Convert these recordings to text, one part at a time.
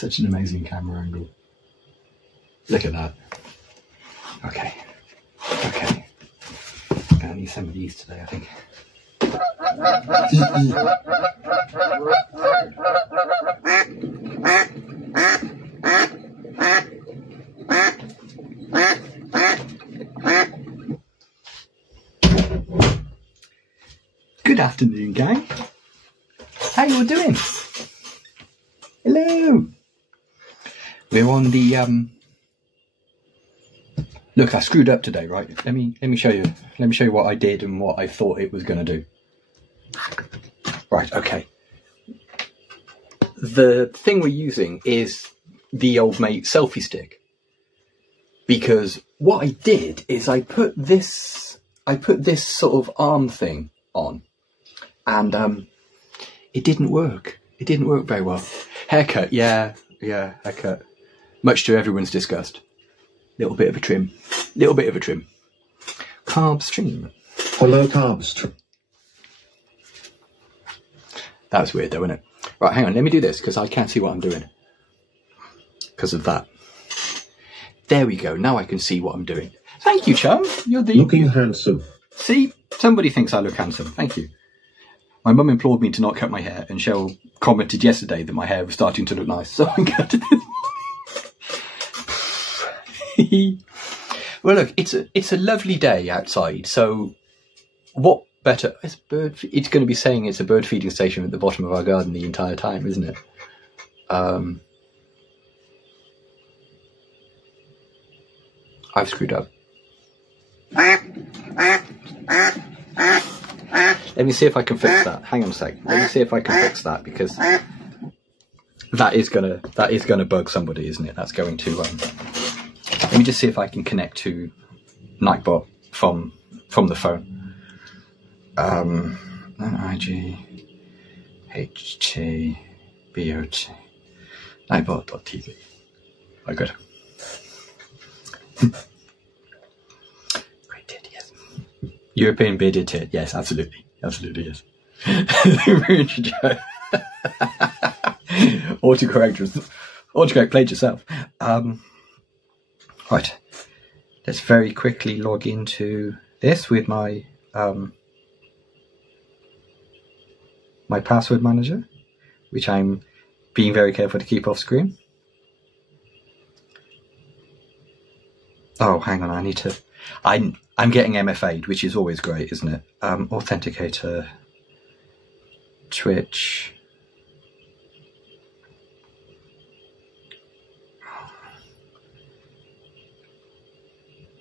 Such an amazing camera angle. Look at that. Okay. Okay. I'm gonna need some of these today, I think. Good afternoon, gang. How you all doing? Hello. We're on the Look, I screwed up today, right? Let me show you. Let me show you what I did and what I thought it was going to do. Right, okay. The thing we're using is the old mate selfie stick. Because what I did is I put this sort of arm thing on, and it didn't work. It didn't work very well. Haircut, yeah, haircut. Much to everyone's disgust. Little bit of a trim. Little bit of a trim. Carb stream. Hello, carb stream. That was weird though, wasn't it? Right, hang on, let me do this because I can't see what I'm doing. Because of that. There we go, now I can see what I'm doing. Thank you, chum. You're the... Looking handsome. See, somebody thinks I look handsome. Thank you. My mum implored me to not cut my hair, and Cheryl commented yesterday that my hair was starting to look nice, so I cut it. Well, look, it's a lovely day outside, so what better? It's going to be saying it's a bird feeding station at the bottom of our garden the entire time, isn't it? I've screwed up. Let me see if I can fix that. Hang on a sec. Let me see if I can fix that, because that is gonna bug somebody, isn't it? That's going to. Let me just see if I can connect to Nightbot from the phone. NIG HTBOT Nightbot.tv. Oh, good. Great tit, yes. European bearded tit, yes, absolutely. Absolutely, yes. Autocorrect played yourself. Right, let's very quickly log into this with my my password manager, which I'm being very careful to keep off screen. Oh, hang on, I need to... I'm getting MFA'd, which is always great, isn't it? Authenticator, Twitch...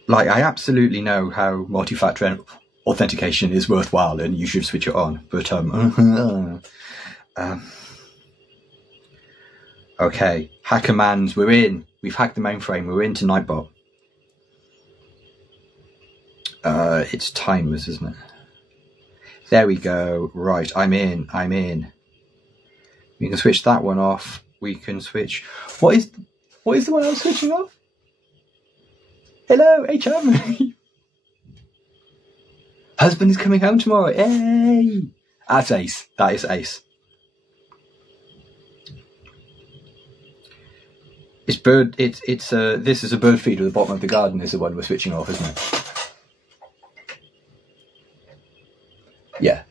Like, I absolutely know how multi-factor authentication is worthwhile and you should switch it on, but okay, HackerMans, we're in. We've hacked the mainframe, we're into Nightbot. It's timers, isn't it? There we go. Right, I'm in. We can switch that one off. We can switch... What is the one I'm switching off? Hello, HM. Husband is coming home tomorrow. Hey, that's ace. That is ace. This is a bird feeder at the bottom of the garden. Is the one we're switching off, isn't it? Yeah.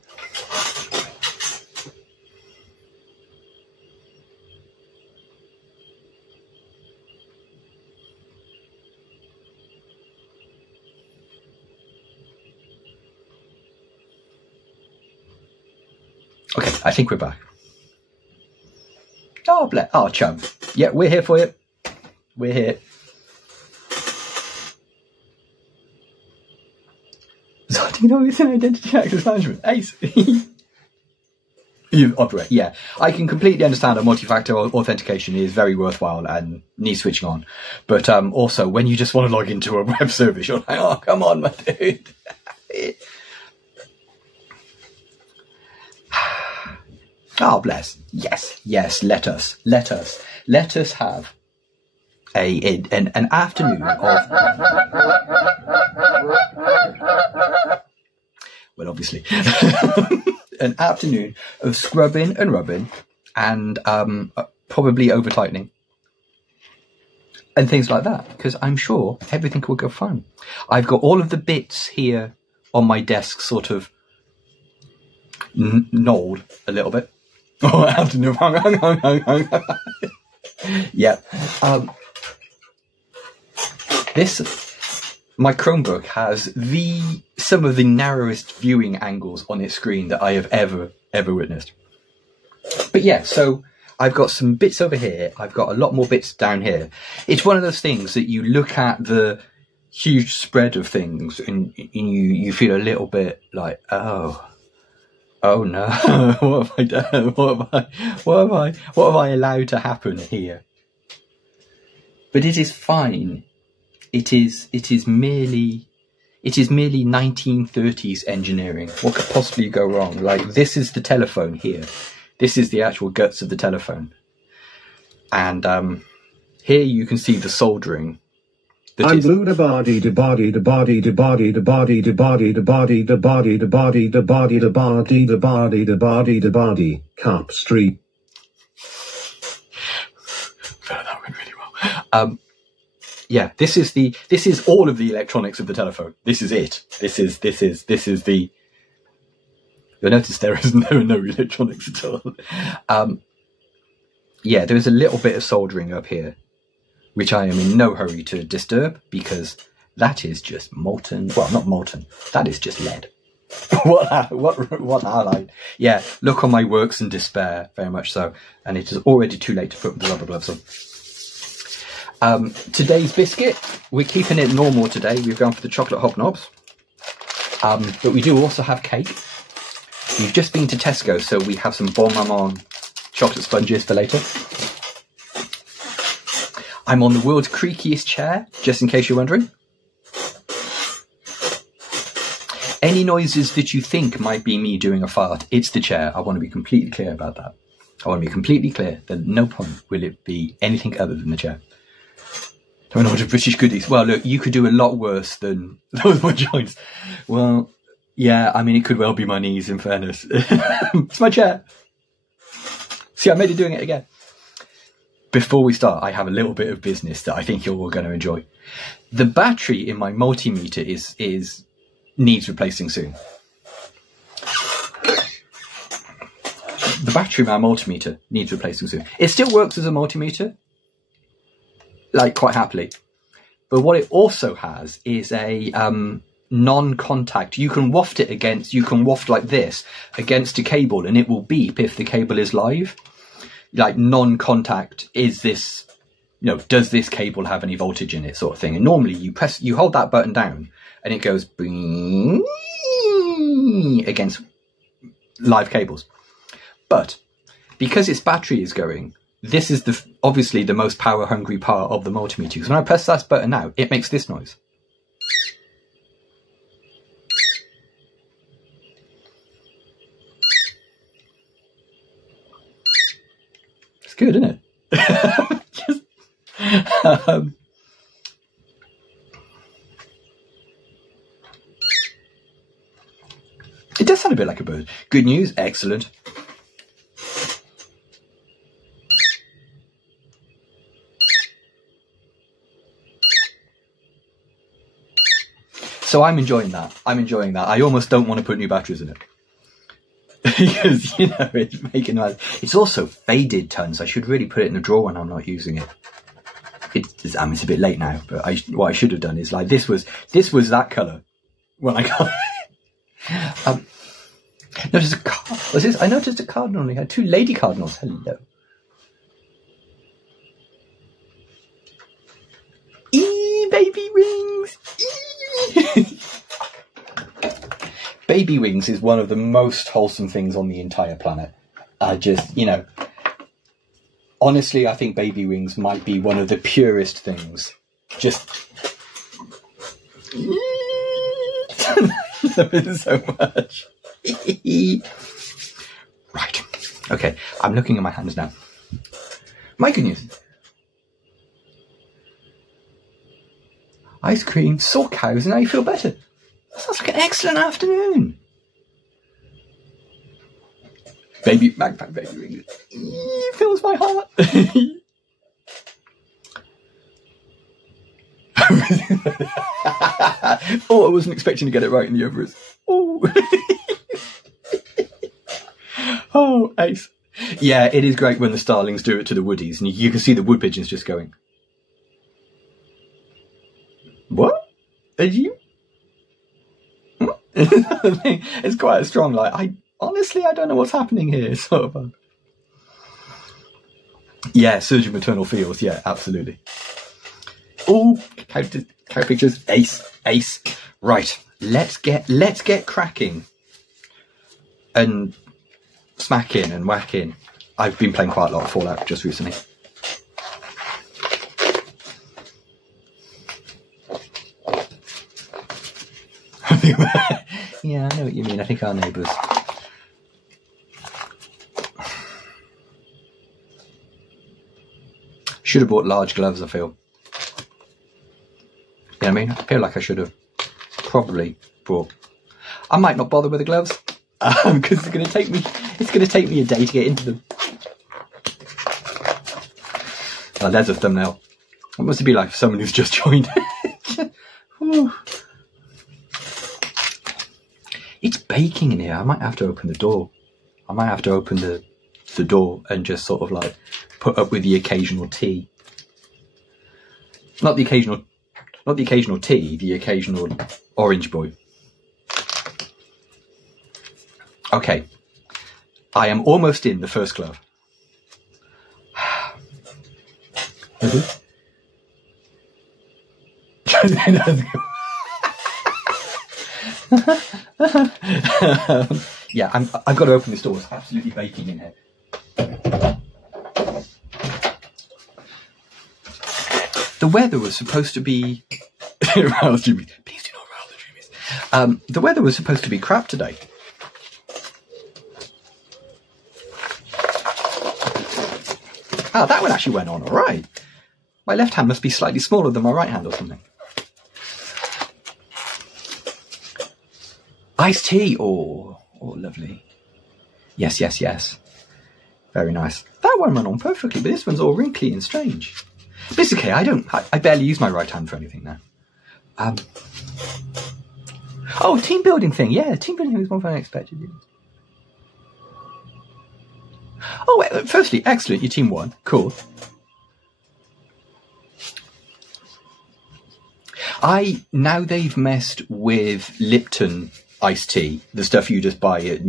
Okay, I think we're back. Oh, chum. Yeah, we're here for you. We're here. Sorting always in identity access management. Ace. You operate, yeah. I can completely understand that multi-factor authentication is very worthwhile and needs switching on. But also, when you just want to log into a web service, you're like, oh, come on, my dude. Oh, bless. Yes, let us have an afternoon of... Well, obviously. an afternoon of scrubbing and rubbing and probably over-tightening and things like that, because I'm sure everything will go fine. I've got all of the bits here on my desk sort of knolled a little bit. Oh, I have to do. Yeah. My Chromebook has some of the narrowest viewing angles on its screen that I have ever witnessed. But yeah, so I've got some bits over here. I've got a lot more bits down here. It's one of those things that you look at the huge spread of things and you feel a little bit like, oh no, what have I done? What have I allowed to happen here? But it is fine. It is merely 1930s engineering. What could possibly go wrong? Like, this is the telephone here. This is the actual guts of the telephone. And here you can see the soldering. I'm blue the body, the body, the body, the body, the body, the body, the body, the body, the body, the body, the body, the body, the body, the body, Cap Street. That went really well. Yeah, this is all of the electronics of the telephone. This is it. This is the. You'll notice there is no electronics at all. Yeah, there is a little bit of soldering up here, which I am in no hurry to disturb, because that is just molten. Well, not molten. That is just lead. What ally? Yeah, look on my works in despair, very much so. And it is already too late to put the rubber gloves on. Today's biscuit, we're keeping it normal today. We've gone for the chocolate hobnobs. But we do also have cake. We've just been to Tesco, so we have some Bon Maman chocolate sponges for later. I'm on the world's creakiest chair, just in case you're wondering. Any noises that you think might be me doing a fart, it's the chair. I want to be completely clear about that. I want to be completely clear that at no point will it be anything other than the chair. Don't know what of British goodies. Well, look, you could do a lot worse than those one joints. Well, yeah, I mean, it could well be my knees, in fairness. It's my chair. See, I made it doing it again. Before we start, I have a little bit of business that I think you're all going to enjoy. The battery in my multimeter needs replacing soon. The battery in my multimeter needs replacing soon. It still works as a multimeter, like quite happily. But what it also has is a non-contact. You can waft like this against a cable and it will beep if the cable is live. Like, non-contact is this, does this cable have any voltage in it, sort of thing. And normally you hold that button down and it goes bing against live cables. But because its battery is going, this is obviously the most power hungry part of the multimeter. Because when I press that button now, it makes this noise. It's good, isn't it? It does sound a bit like a bird. Good news, excellent. So I'm enjoying that. I almost don't want to put new batteries in it. Because, it's making noise. It's also faded tons. I should really put it in a drawer when I'm not using it. It's a bit late now, but what I should have done is, like, this was that colour when I got it. I noticed a cardinal only had 2 lady cardinals. Hello. Baby wings! Baby wings is one of the most wholesome things on the entire planet. Honestly, I think baby wings might be one of the purest things. Just love it so much. Right. Okay, I'm looking at my hands now. My good news. Ice cream, saw cows, and now you feel better. That sounds like an excellent afternoon. Backpack baby wings. Fills my heart. Oh, I wasn't expecting to get it right in the ovaries. Oh, oh, ace. Yeah, it is great when the starlings do it to the woodies, and you can see the wood pigeons just going, "What? Are you?" It's quite a strong, like, I don't know what's happening here, sort of. Yeah, surgeon maternal feels, yeah, absolutely. Oh, cow pictures, ace. Right, let's get cracking and smacking and whacking. I've been playing quite a lot of Fallout just recently. Yeah, I know what you mean. I think our neighbours. Should have bought large gloves, I feel. You know what I mean? I feel like I should have probably bought. I might not bother with the gloves because it's going to take me a day to get into them. Oh, there's a thumbnail. What must it be like for someone who's just joined? It's baking in here. I might have to open the door. I might have to open the door and just sort of like put up with the occasional tea. Not the occasional tea, the occasional orange boy. Okay. I am almost in the first glove. Yeah, I've got to open this door. It's absolutely baking in here. The weather was supposed to be... Rouse Jimmy's. Please do not rouse the Jimmy's. The weather was supposed to be crap today. Ah, that one actually went on all right. My left hand must be slightly smaller than my right hand or something. Iced tea. Oh, lovely. Yes. Very nice. That one went on perfectly, but this one's all wrinkly and strange. But it's okay. I barely use my right hand for anything now. Oh, team building thing. Yeah, team building was more than I expected. Oh, firstly, excellent. Your team won. Cool. Now they've messed with Lipton iced tea, the stuff you just buy at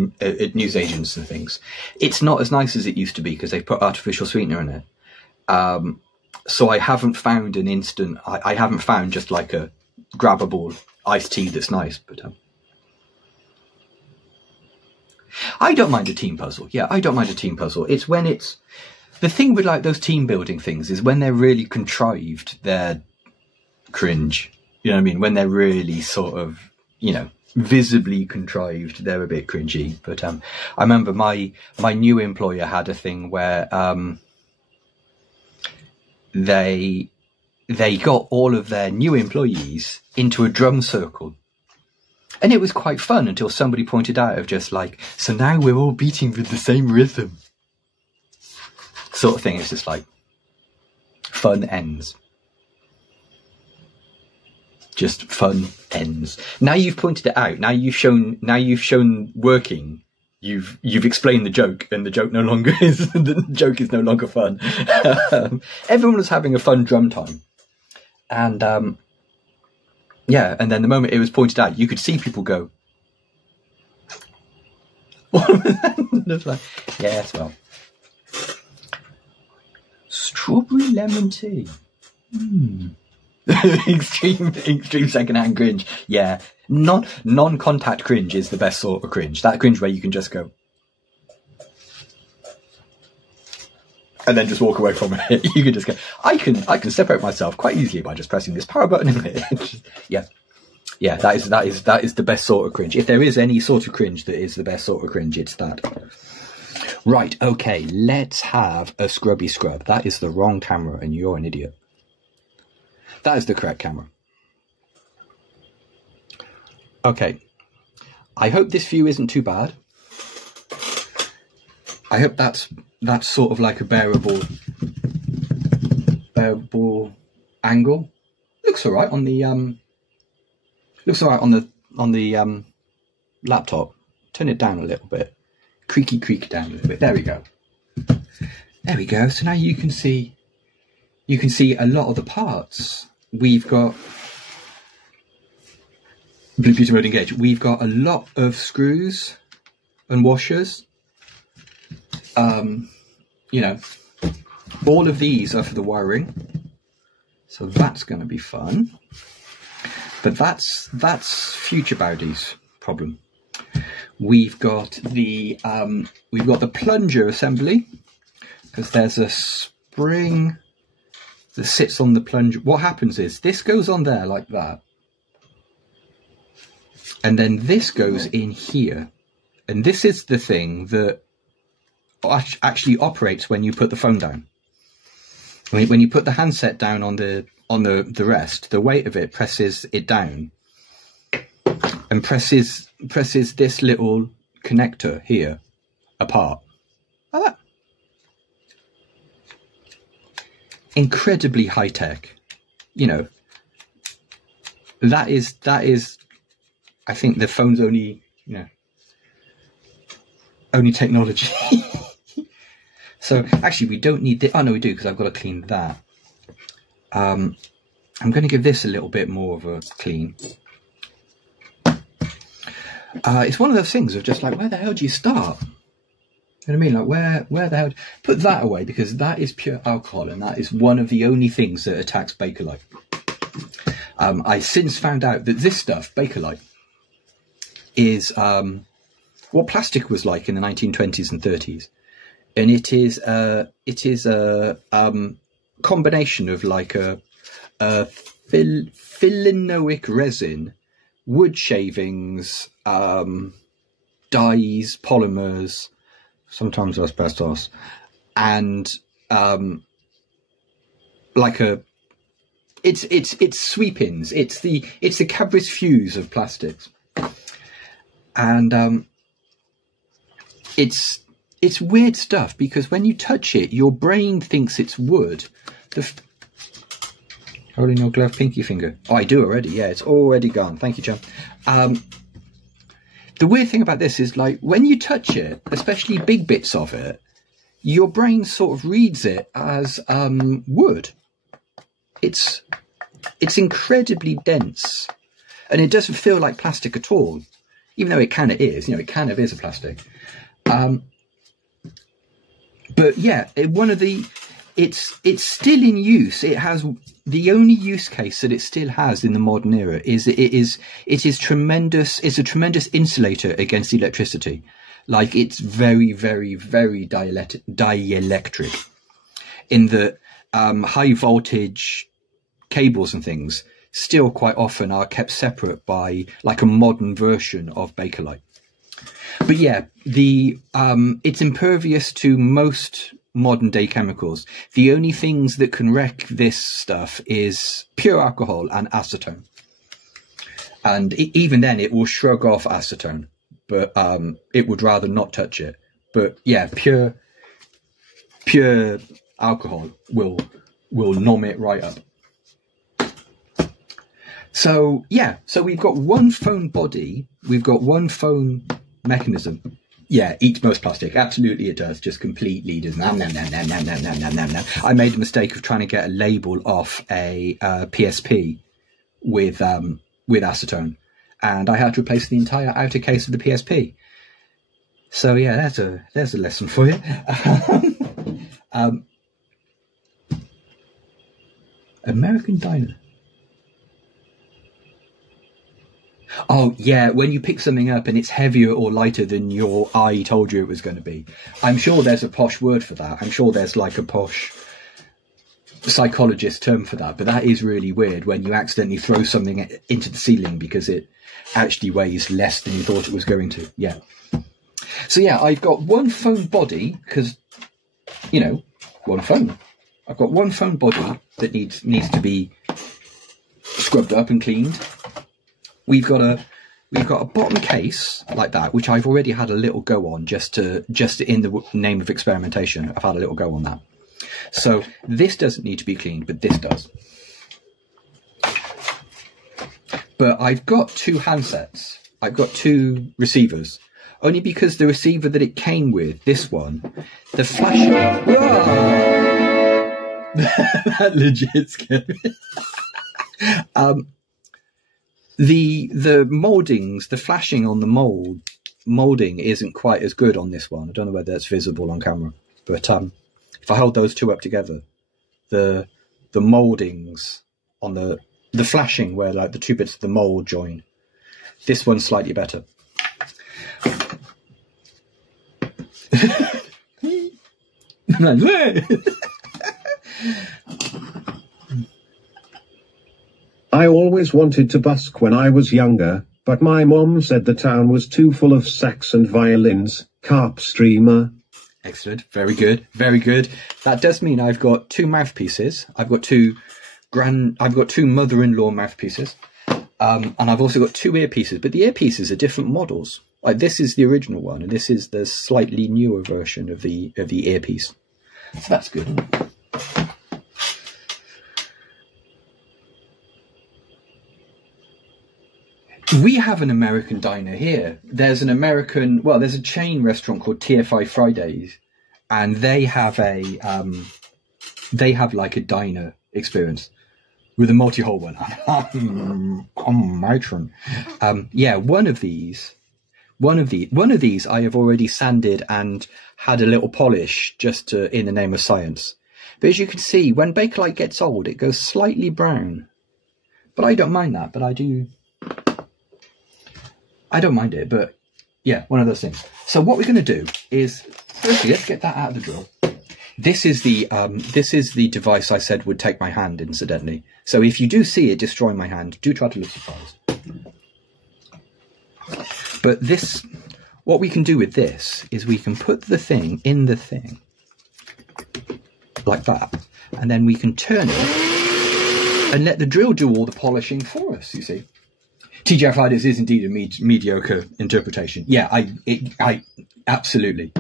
newsagents and things. It's not as nice as it used to be because they've put artificial sweetener in it. So I haven't found an instant. I haven't found just like a grabbable iced tea that's nice. But I don't mind a team puzzle. Yeah, I don't mind a team puzzle. It's when it's the thing with like those team building things is when they're really contrived, they're cringe. You know what I mean? When they're really sort of, visibly contrived, they're a bit cringy. But I remember my new employer had a thing where they got all of their new employees into a drum circle. And it was quite fun until somebody pointed out of just like, so now we're all beating with the same rhythm. Sort of thing. It's just like, fun ends. Just fun ends. Now you've pointed it out. Now you've shown working. You've explained the joke, and the joke the joke is no longer fun. Everyone was having a fun drum time, and yeah. And then the moment it was pointed out, you could see people go. Just like, yes, well, strawberry lemon tea. extreme secondhand cringe. Yeah, non-contact cringe is the best sort of cringe. That cringe where you can just go and then just walk away from it. You can just go. I can separate myself quite easily by just pressing this power button in it. Yeah. That is the best sort of cringe. If there is any sort of cringe that is the best sort of cringe, it's that. Right. Okay. Let's have a scrubby scrub. That is the wrong camera, and you're an idiot. That is the correct camera. Okay. I hope this view isn't too bad. I hope that's sort of like a bearable angle. looks all right on the laptop. Turn it down a little bit. Creak down a little bit. There we go. There we go. So now you can see a lot of the parts. We've got Bluetooth mode engaged. We've got a lot of screws and washers. You know, all of these are for the wiring, so that's going to be fun. But that's future Bowdy's problem. We've got the plunger assembly, because there's a spring that sits on the plunger. What happens is this goes on there like that, and then this goes in here, and this is the thing that actually operates when you put the phone down. When you put the handset down on the rest, the weight of it presses it down and presses this little connector here apart. Like that. Incredibly high tech. You know, that is I think the phone's only technology. So actually we don't need this. Oh no, we do, because I've got to clean that. I'm going to give this a little bit more of a clean. It's one of those things of just like, where the hell do you start? You know what I mean? Like where the hell? Put that away, because that is pure alcohol, and that is one of the only things that attacks Bakelite. I since found out that this stuff, Bakelite, is what plastic was like in the 1920s and 30s. And it is a combination of like a phenolic resin, wood shavings, dyes, polymers, sometimes asbestos, and like it's sweep-ins. It's the Cadbury's Fuse of plastics, and it's weird stuff, because when you touch it, your brain thinks it's wood. Holding your glove pinky finger. Oh, I do already. Yeah, it's already gone. Thank you, John. The weird thing about this is, like, when you touch it, especially big bits of it, your brain sort of reads it as wood. It's incredibly dense, and it doesn't feel like plastic at all, even though it kind of is. You know, it kind of is a plastic. But yeah, it's still in use. It has the only use case that it still has in the modern era is it is tremendous. It's a tremendous insulator against electricity. Like, it's very, very, very dielectric in that high voltage cables and things still quite often are kept separate by like a modern version of Bakelite. But yeah, it's impervious to most modern day chemicals. The only things that can wreck this stuff is pure alcohol and acetone. And even then, it will shrug off acetone, but it would rather not touch it. But yeah, pure alcohol will nom it right up. So yeah, so we've got one phone body, we've got one phone mechanism. Yeah, eats most plastic. Absolutely it does. Just completely does. I made the mistake of trying to get a label off a PSP with acetone, and I had to replace the entire outer case of the PSP. So yeah, there's a lesson for you. American Diner. Oh, yeah, when you pick something up and it's heavier or lighter than your eye told you it was going to be. I'm sure there's a posh word for that. I'm sure there's like a posh psychologist term for that. But that is really weird when you accidentally throw something into the ceiling because it actually weighs less than you thought it was going to. Yeah. So, yeah, I've got one phone body because, you know, one phone. I've got one phone body that needs to be scrubbed up and cleaned. We've got a bottom case like that, which I've already had a little go on just in the name of experimentation. I've had a little go on that. So this doesn't need to be cleaned, but this does. But I've got two handsets. I've got two receivers. Only because the receiver that it came with, this one, the flashing... That legit scared me. The mouldings, the flashing on the moulding isn't quite as good on this one. I don't know whether that's visible on camera. But if I hold those two up together, the mouldings on the flashing where like the two bits of the mould join, this one's slightly better. I always wanted to busk when I was younger, but my mom said the town was too full of sax and violins. Carp streamer. Excellent. Very good. Very good. That does mean I've got two mouthpieces. I've got two mother-in-law mouthpieces. And I've also got two earpieces, but the earpieces are different models. Like this is the original one, and this is the slightly newer version of the earpiece. So that's good. We have an American diner here. There's there's a chain restaurant called TFI Fridays, and they have like a diner experience with a multi-hole one. Matron. Yeah, one of these I have already sanded and had a little polish just in the name of science. But as you can see, when Bakelite gets old, it goes slightly brown. But I don't mind that, I don't mind it, but yeah, one of those things. So what we're going to do is, firstly, let's get that out of the drill. This is the device I said would take my hand, incidentally. So if you do see it destroy my hand, do try to look surprised. But this, what we can do with this is we can put the thing in the thing, like that, and then we can turn it and let the drill do all the polishing for us, you see. TGI Fridays is indeed a mediocre interpretation. Yeah, I absolutely.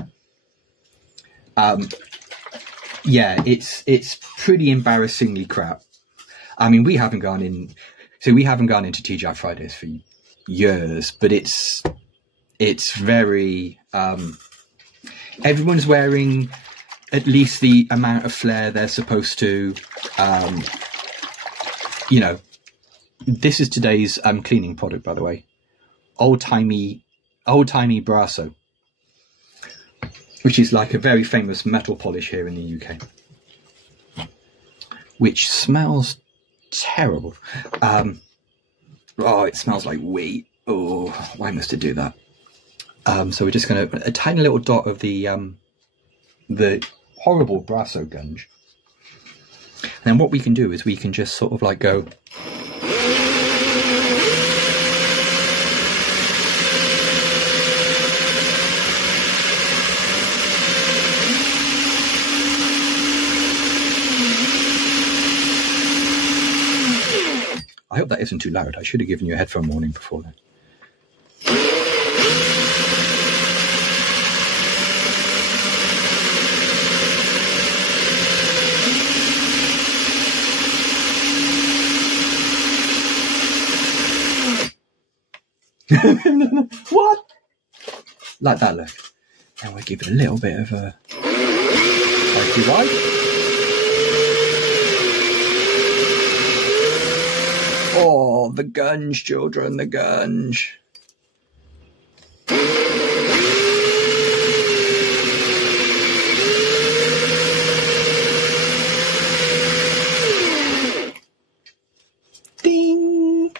Yeah, it's pretty embarrassingly crap. I mean, we haven't gone into TGI Fridays for years, but it's very. Everyone's wearing at least the amount of flair they're supposed to. You know. This is today's cleaning product, by the way. Old-timey Brasso, which is like a very famous metal polish here in the UK, which smells terrible. Oh, it smells like wheat. Oh, why must it do that? So we're just going to a tiny little dot of the horrible Brasso gunge. And then what we can do is we can just sort of like go. I hope that isn't too loud. I should have given you a headphone warning before that. What? Like that look. And we'll give it a little bit of a spiky ride. Oh, the gunge, children, the gunge. Ding!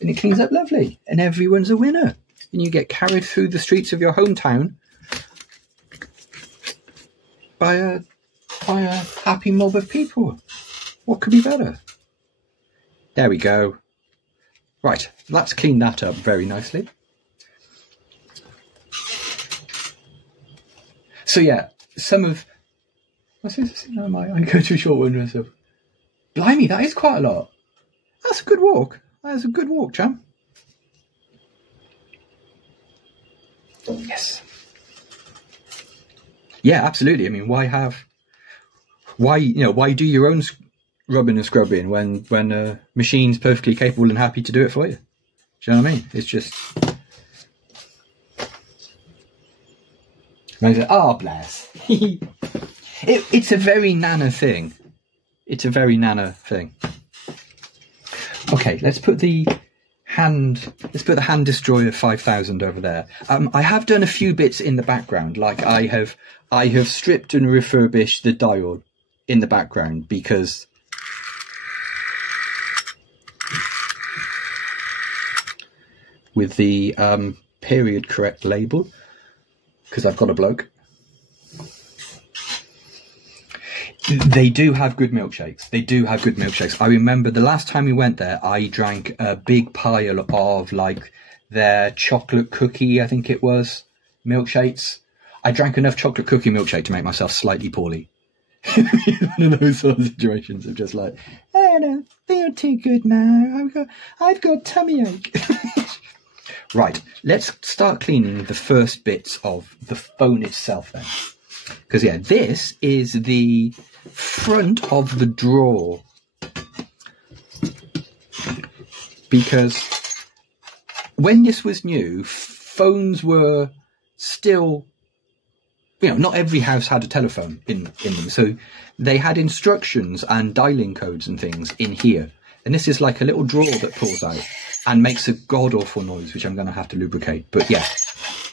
And it cleans up lovely, and everyone's a winner. And you get carried through the streets of your hometown by a happy mob of people. What could be better? There we go. Right, let's clean that up very nicely. So yeah, some of... What's this? I go too short one myself. Blimey, that is quite a lot. That's a good walk. That's a good walk, champ. Yes. Yeah, absolutely. I mean, why do your own rubbing and scrubbing when a machine's perfectly capable and happy to do it for you. Do you know what I mean? It's just... Oh, bless. It's a very nana thing. It's a very nana thing. Okay, let's put the hand destroyer 5000 over there. I have done a few bits in the background, like I have stripped and refurbished the dial in the background because with the period correct label, because I've got a bloke. They do have good milkshakes. They do have good milkshakes. I remember the last time we went there, I drank a big pile of like their chocolate cookie, I think it was, milkshakes. I drank enough chocolate cookie milkshake to make myself slightly poorly. One of those sort of situations of just like, I don't feel too good now. I've got tummy ache. Right, let's start cleaning the first bits of the phone itself then. Because, yeah, this is the front of the drawer. Because when this was new, phones were still, you know, not every house had a telephone in them. So they had instructions and dialing codes and things in here. And this is like a little drawer that pulls out and makes a god-awful noise, which I'm going to have to lubricate. But, yeah.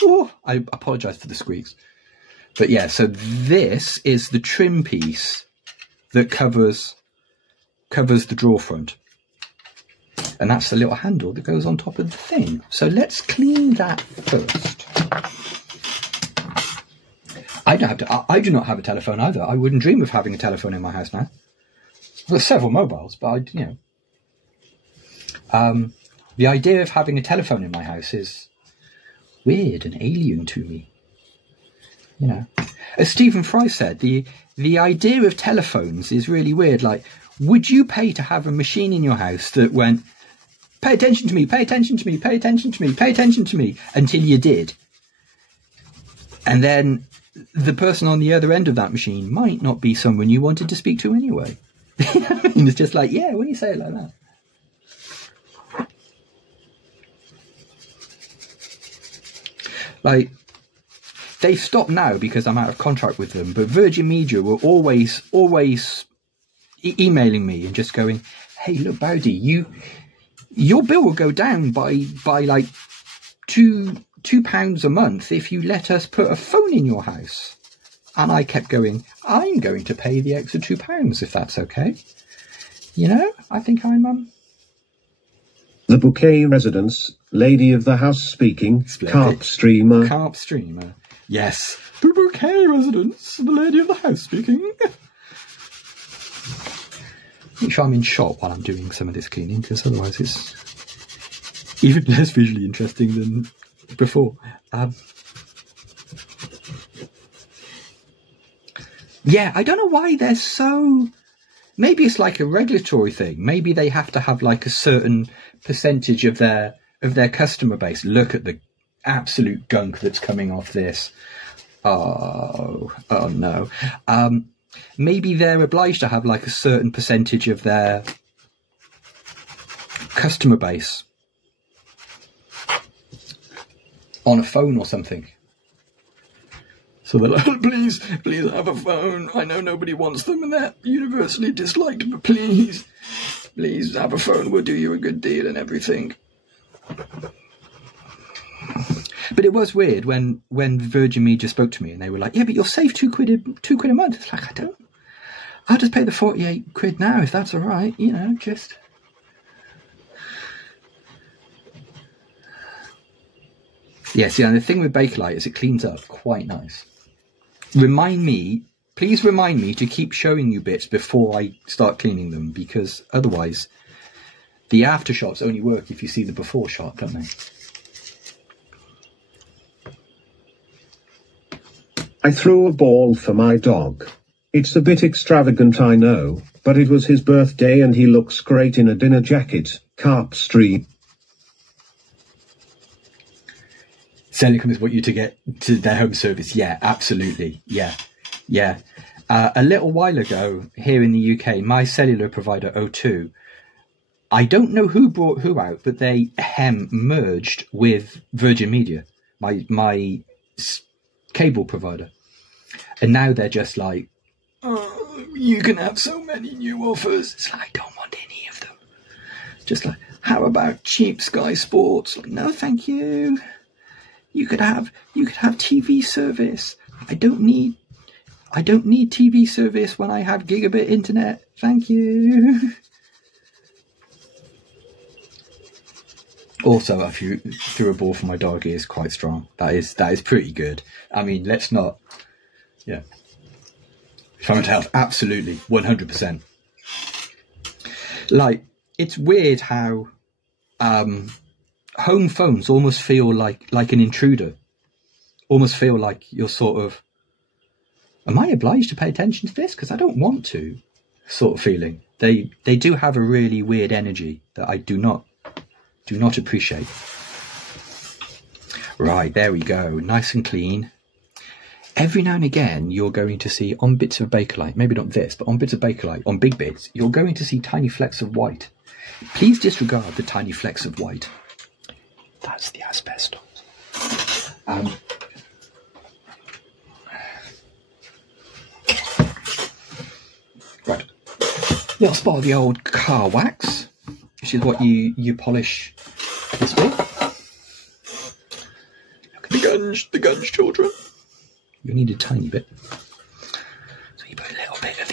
Oh, I apologise for the squeaks. But yeah, so this is the trim piece that covers the drawer front. And that's the little handle that goes on top of the thing. So let's clean that first. I do not have a telephone either. I wouldn't dream of having a telephone in my house now. There's several mobiles, but the idea of having a telephone in my house is weird and alien to me. You know, as Stephen Fry said, the idea of telephones is really weird. Like, would you pay to have a machine in your house that went, pay attention to me, pay attention to me, pay attention to me, pay attention to me, until you did? And then the person on the other end of that machine might not be someone you wanted to speak to anyway. I mean, it's just like, yeah, when you say it like that. Like, they've stopped now because I'm out of contract with them, but Virgin Media were always emailing me and just going, hey, look, Bowdy, your bill will go down by like £2 a month if you let us put a phone in your house. And I kept going, I'm going to pay the extra £2 if that's okay. You know, I think I'm The Bouquet Residence, Lady of the House speaking, Carp Streamer. Carp Streamer. Yes, the Bouquet Residence, the Lady of the House speaking. Make sure I'm in shot while I'm doing some of this cleaning, because otherwise it's even less visually interesting than before. Yeah, I don't know why they're so... Maybe it's like a regulatory thing. Maybe they have to have like a certain percentage of their customer base. Look at the absolute gunk that's coming off this. Oh no. Maybe they're obliged to have like a certain percentage of their customer base on a phone or something. So they're like, please have a phone. I know nobody wants them and they're universally disliked, but please have a phone. We'll do you a good deal and everything. But it was weird when Virgin Media spoke to me and they were like, yeah, but you'll save £2 a month. It's like, I'll just pay the 48 quid now if that's all right. You know, just... Yeah, see, and the thing with Bakelite is it cleans up quite nice. Please remind me to keep showing you bits before I start cleaning them, because otherwise the after shots only work if you see the before shot, don't they? I threw a ball for my dog. It's a bit extravagant, I know, but it was his birthday and he looks great in a dinner jacket. Carp Stream. Selling is what you to get to their home service. Yeah, absolutely. Yeah. A little while ago, here in the UK, my cellular provider, O2, I don't know who brought who out, but they merged with Virgin Media, my cable provider. And now they're just like, oh, you can have so many new offers. It's like, I don't want any of them. Just like, how about cheap Sky Sports? Like, no, thank you. You could have TV service. I don't need TV service when I have gigabit internet. Thank you. Also, if you threw a ball for my dog, it is quite strong. That is pretty good. I mean, let's not. Yeah. Family health, absolutely, 100%. Like, it's weird how home phones almost feel like an intruder. Almost feel like you're sort of, am I obliged to pay attention to this? Because I don't want to, sort of feeling. They do have a really weird energy that I do not appreciate. Right, there we go. Nice and clean. Every now and again, you're going to see on bits of Bakelite, maybe not this, but on bits of Bakelite, on big bits, you're going to see tiny flecks of white. Please disregard the tiny flecks of white. That's the asbestos. Right. Little spot of the old car wax, which is what you polish this with. Look at the gunge, children. You need a tiny bit. So you put a little bit of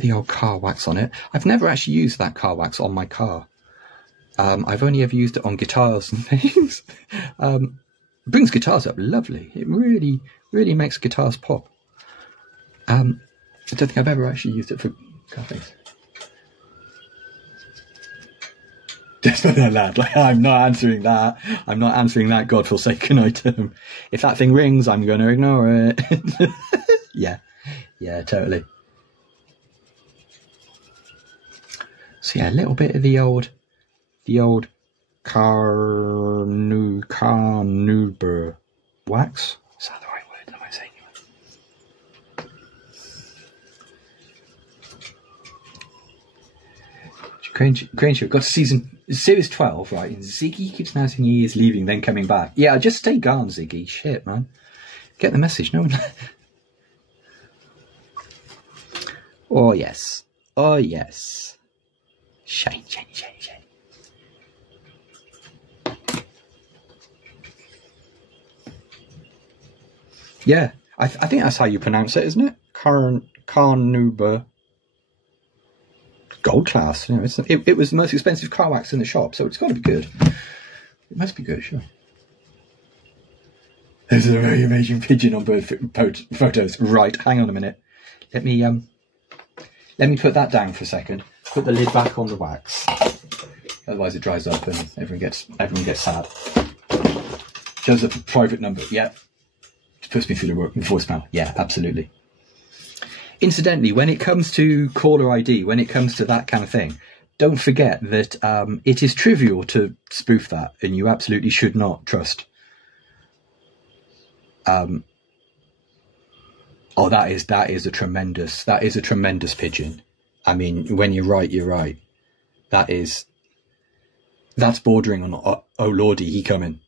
the old car wax on it. I've never actually used that car wax on my car. I've only ever used it on guitars and things. Brings guitars up lovely. It really, really makes guitars pop. I don't think I've ever actually used it for car things. Just for that lad, like, I'm not answering that. I'm not answering that godforsaken item. If that thing rings, I'm going to ignore it. Yeah, totally. So yeah, a little bit of the old carnauber wax. Is that the right word? Am I saying it? Granger got to series 12, right? And Ziggy keeps announcing he is leaving, then coming back. Yeah, just stay gone, Ziggy. Shit, man. Get the message. No one. Oh yes. Shine. Yeah, I think that's how you pronounce it, isn't it? Carnauber. Gold class. You know, it was the most expensive car wax in the shop, so it's got to be good. It must be good, sure. There's a very amazing pigeon on both photos. Right, hang on a minute. Let me put that down for a second. Put the lid back on the wax. Otherwise it dries up and everyone gets sad. Shows up a private number. Yeah. It puts me through the voicemail. Yeah, absolutely. Incidentally, when it comes to caller ID, when it comes to that kind of thing, don't forget that it is trivial to spoof that, and you absolutely should not trust. Oh, that is a tremendous pigeon. I mean, when you're right, you're right. That's bordering on oh lordy, he coming.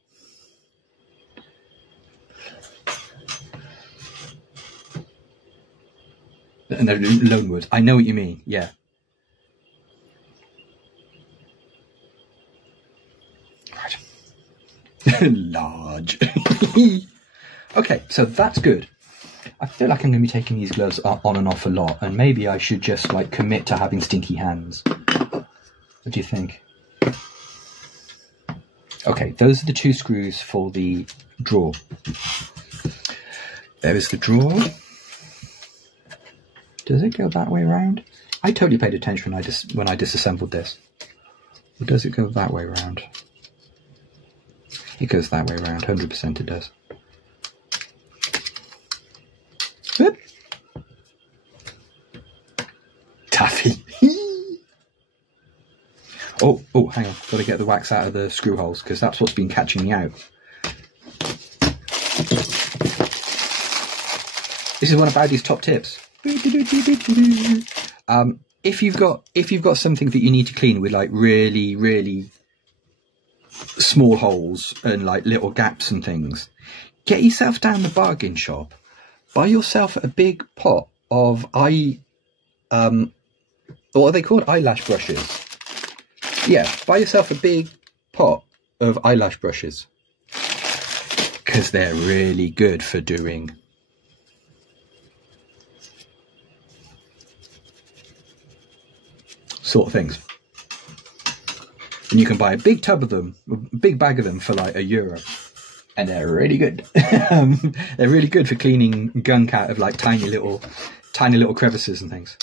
And they're loanwood. I know what you mean. Yeah. Right. Large. Okay, so that's good. I feel like I'm going to be taking these gloves on and off a lot, and maybe I should just like commit to having stinky hands. What do you think? Okay, those are the 2 screws for the drawer. There is the drawer. Does it go that way around? I totally paid attention when I disassembled this. Or does it go that way around? It goes that way around, 100% it does. Whoop. Taffy. Oh, hang on. Got to get the wax out of the screw holes, because that's what's been catching me out. This is one of Bowdy's top tips. If you've got something that you need to clean with like really, really small holes and like little gaps and things, get yourself down the bargain shop, buy yourself a big pot of what are they called? Eyelash brushes. Yeah, buy yourself a big pot of eyelash brushes, because they're really good for doing sort of things. And you can buy a big tub of them, a big bag of them for like €1, and they're really good. They're really good for cleaning gunk out of like tiny little crevices and things.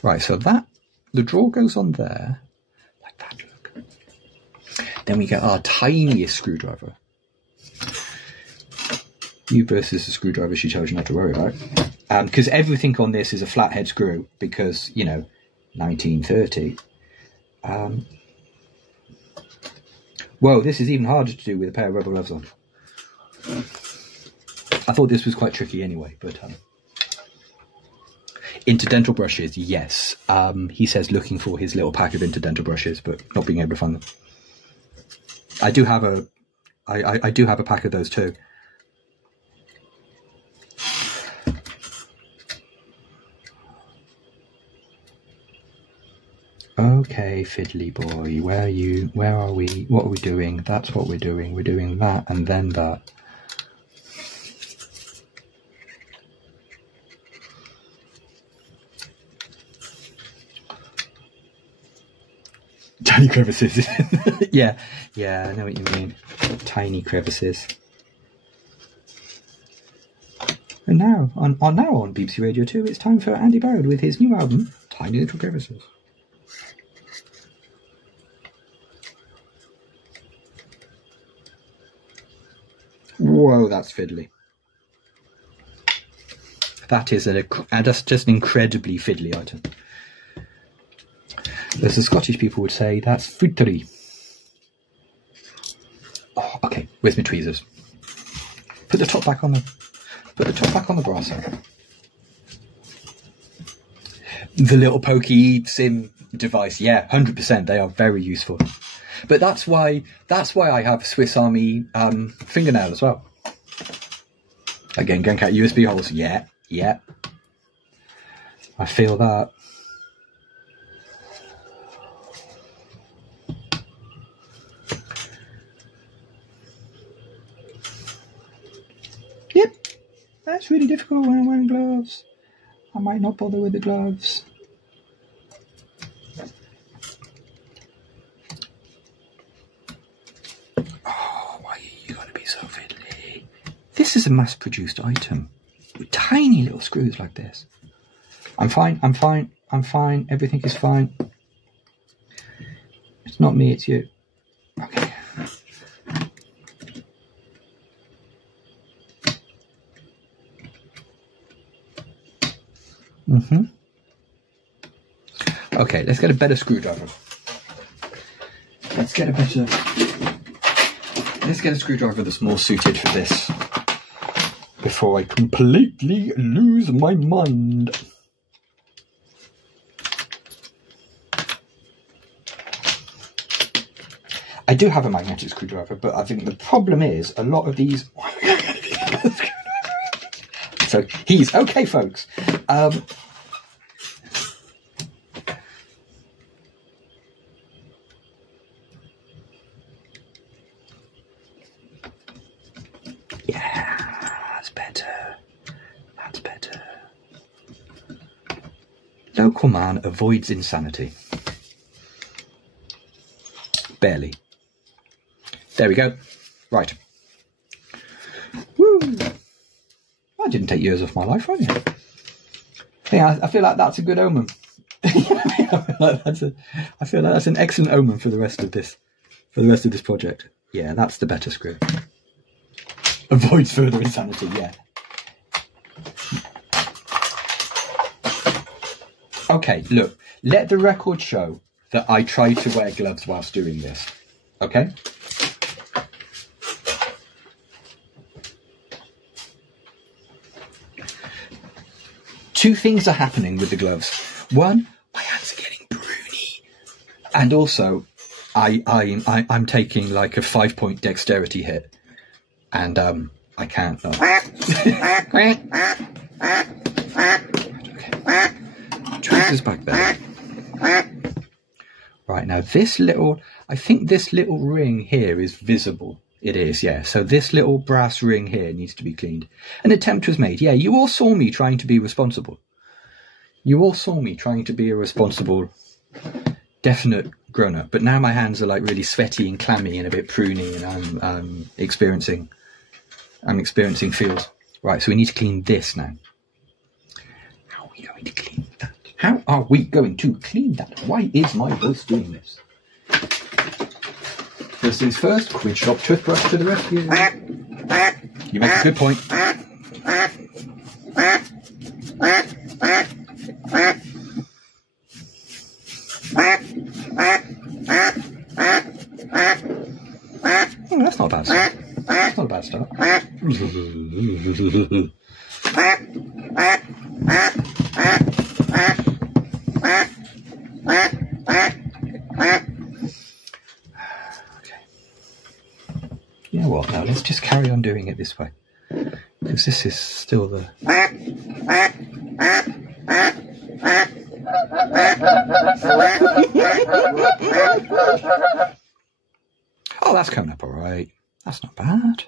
Right, so the drawer goes on there, like that, look. Then we get our tiniest screwdriver. You versus the screwdriver she tells you not to worry about. Because everything on this is a flathead screw, because, you know, 1930. Whoa, this is even harder to do with a pair of rubber gloves on. I thought this was quite tricky anyway, but... Interdental brushes, yes. He says looking for his little pack of interdental brushes, but not being able to find them. I do have a pack of those too. Okay, fiddly boy, where are you? Where are we? What are we doing? That's what we're doing. We're doing that and then that. Tiny crevices. yeah, I know what you mean. Tiny crevices. And now, on BBC Radio 2, it's time for Andy Barrett with his new album, Tiny Little Crevices. Whoa, that's fiddly. That is just an incredibly fiddly item. As the Scottish people would say, that's fiddly. Oh, okay, where's my tweezers? Put the top back on the brass. The little pokey sim device, yeah, 100%. They are very useful. But that's why I have Swiss Army fingernail as well. Again, gunk out USB holes. Yeah. I feel that. Yep, that's really difficult when I'm wearing gloves. I might not bother with the gloves. Oh, why you gotta be so fiddly? This is a mass-produced item with tiny little screws like this. I'm fine. Everything is fine. It's not me, it's you. Okay. Okay, let's get a better screwdriver. Let's get a screwdriver that's more suited for this before I completely lose my mind. I do have a magnetic screwdriver, but I think the problem is a lot of these... So he's okay, folks. That's better. Local man avoids insanity. Barely. There we go. Right. Woo! I didn't take years off my life, right? I feel like that's a good omen. I feel like that's an excellent omen for the rest of this project. Yeah, that's the better screw. Avoids further insanity, yeah. Okay, look, let the record show that I tried to wear gloves whilst doing this. Okay? two things are happening with the gloves. One, my hands are getting pruny, and also I'm taking like a 5-point dexterity hit, and I can't. Okay. Tracer's back there. Right, now I think this little ring here is visible. It is, yeah. So this little brass ring here needs to be cleaned. An attempt was made. Yeah, you all saw me trying to be responsible. You all saw me trying to be a responsible, definite grown-up. But now my hands are like really sweaty and clammy and a bit pruny, and I'm experiencing feels. Right, so we need to clean this now. How are we going to clean that? How are we going to clean that? Why is my voice doing this? First things first, Queen Shop toothbrush to the rescue. You make a good point. Oh, that's not a bad start. That's not a bad start. You know what, now let's just carry on doing it this way, because this is still the... Oh, that's coming up all right. That's not bad.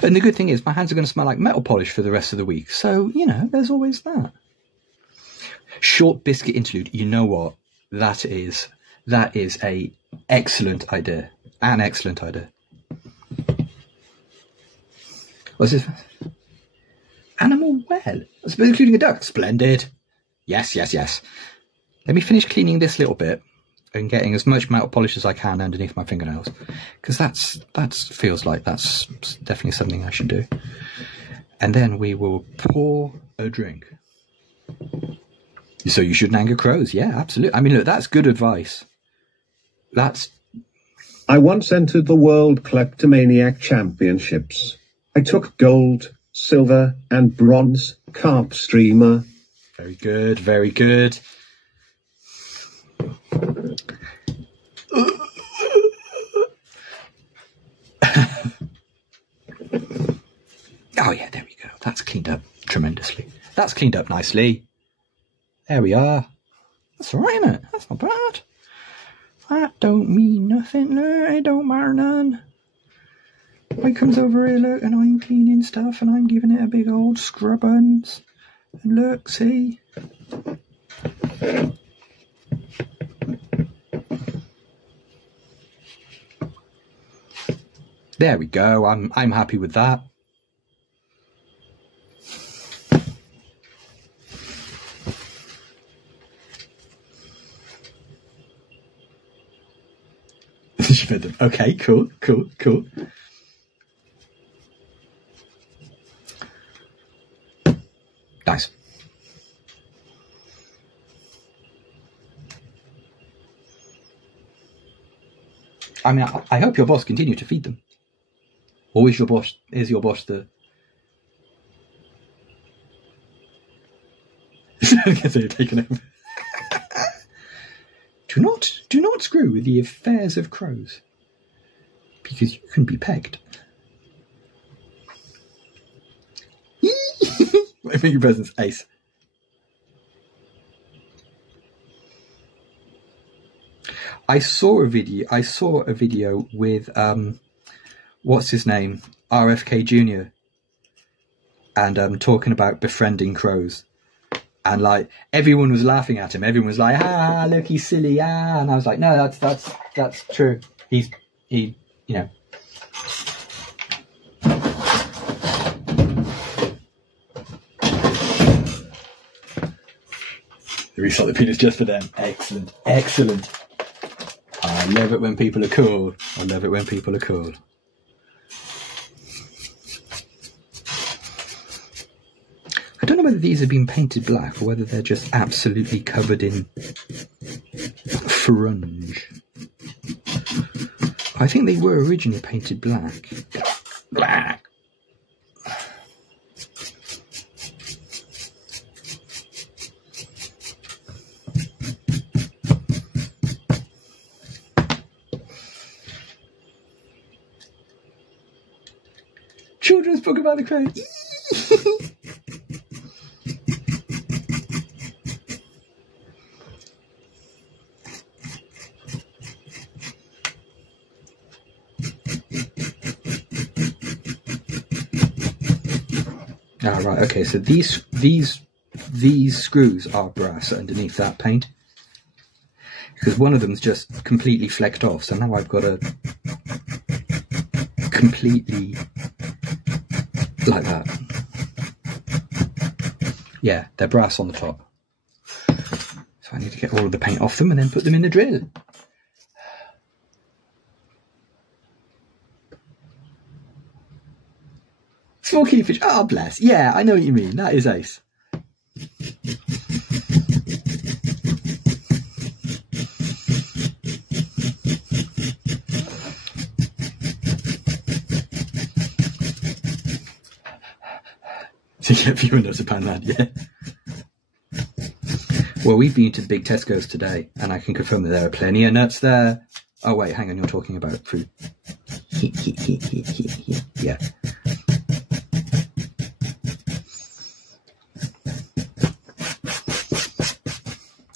And the good thing is my hands are going to smell like metal polish for the rest of the week. So, you know, there's always that. Short biscuit interlude. You know what? That is a excellent idea. An excellent idea. What's this? Animal well. I suppose including a duck. Splendid. Yes, yes, yes. Let me finish cleaning this little bit and getting as much metal polish as I can underneath my fingernails, because that feels like that's definitely something I should do. And then we will pour a drink. So you shouldn't anger crows. Yeah, absolutely. I mean, look, that's good advice. I once entered the World Kleptomaniac Championships. I took gold, silver, and bronze carp streamer. Very good, very good. Oh yeah, there we go. That's cleaned up tremendously. That's cleaned up nicely. There we are. That's all right, isn't it? That's not bad. That don't mean nothing. No, it don't matter none. I comes over here, look, and I'm cleaning stuff, and I'm giving it a big old scrubbins. And look, see? There we go. I'm happy with that. Okay, cool. Nice. I mean, I hope your boss continue to feed them. Or is your boss the... I guess they're taken over. Do not screw with the affairs of crows, because you can be pegged. I think your presence ace. I saw a video with what's his name, RFK Jr. and talking about befriending crows. And like everyone was laughing at him. Everyone was like, "Ah, look, he's silly." Ah, and I was like, "No, that's true. He, you know." The recycled penis just for them. Excellent, excellent. I love it when people are cool. I love it when people are cool. I don't know whether these have been painted black or whether they're just absolutely covered in frunge. I think they were originally painted black. Black. Children's book about the crown. Ah, right. Okay. So these screws are brass underneath that paint, because one of them's just completely flecked off. So now I've got a completely like that. Yeah, they're brass on the top. So I need to get all of the paint off them and then put them in the drill. Small keyfish. Oh, bless. Yeah, I know what you mean. That is ace. To get fewer nuts a pound, lad, yeah. Well, we've been to big Tesco's today, and I can confirm that there are plenty of nuts there. Oh, wait, hang on, you're talking about fruit. Yeah.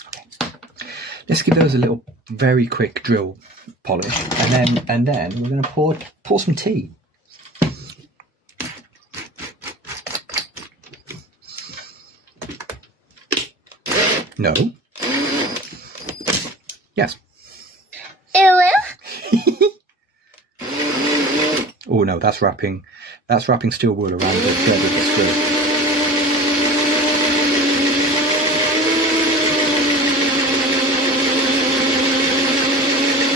Okay. Let's give those a little, very quick drill polish, and then we're going to pour some tea. No. Yes. Oh no, that's wrapping steel wool around the thread of the screw.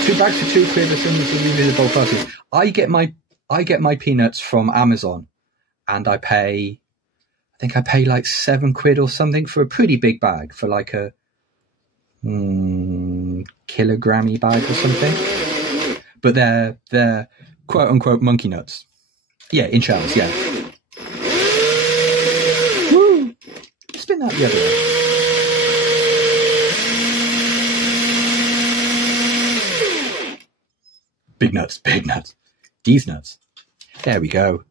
2 bags for £2 as soon as the reusable plastic. I get my peanuts from Amazon, and I think I pay like £7 or something for a pretty big bag, for like a kilogrammy bag or something. But they're quote unquote monkey nuts. Yeah, in shells, yeah. Woo! Spin that the other way. Big nuts, big nuts. These nuts. There we go.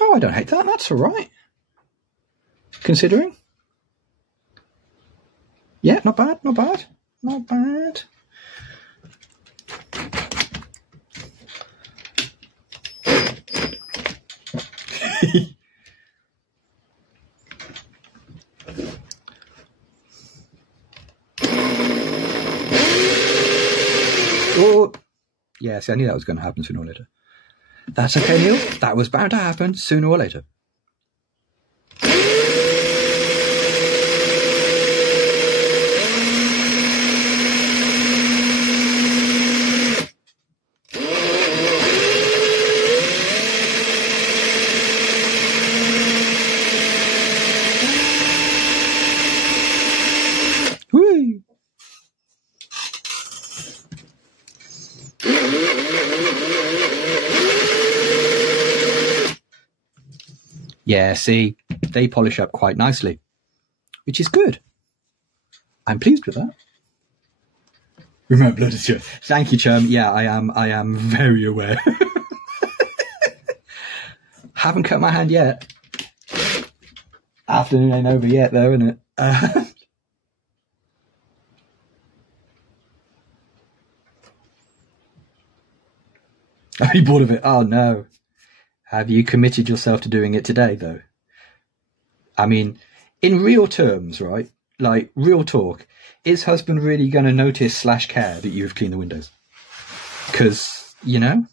Oh, I don't hate that. That's all right. Considering. Yeah, not bad, not bad, not bad. Oh, yeah, see, I knew that was going to happen sooner or later. That's okay, Neil. That was bound to happen sooner or later. Whee! Yeah, see, they polish up quite nicely, which is good. I'm pleased with that. Remember, blood is true. Thank you, Chum. Yeah, I am very aware. Haven't cut my hand yet. Afternoon ain't over yet, though, isn't it? Are you bored of it? Oh, no. Have you committed yourself to doing it today, though? I mean, in real terms, right? Like, real talk. Is husband really going to notice / care that you've cleaned the windows? Because, you know?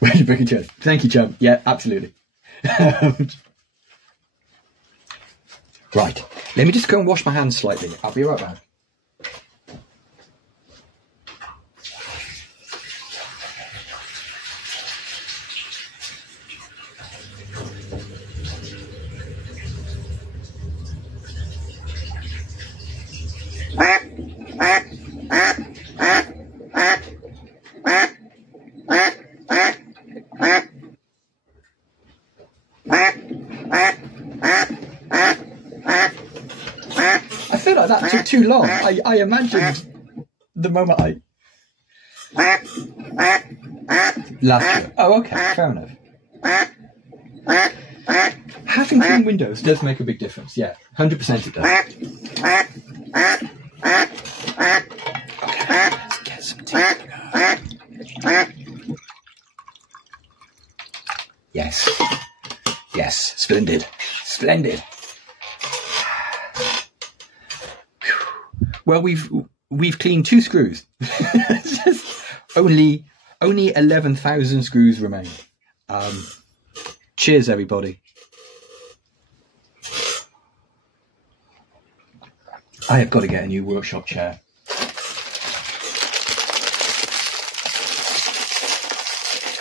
Thank you, Chum. Yeah, absolutely. Right. Let me just go and wash my hands slightly. I'll be right back. I feel like that took too long. I imagined the moment I... Last year. Oh, okay, fair enough. Having clean windows does make a big difference, yeah. 100% it does. Okay, let's get some tea. Yes. Yes, splendid. Splendid. Well, we've cleaned 2 screws. only 11,000 screws remain. Cheers, everybody. I have got to get a new workshop chair.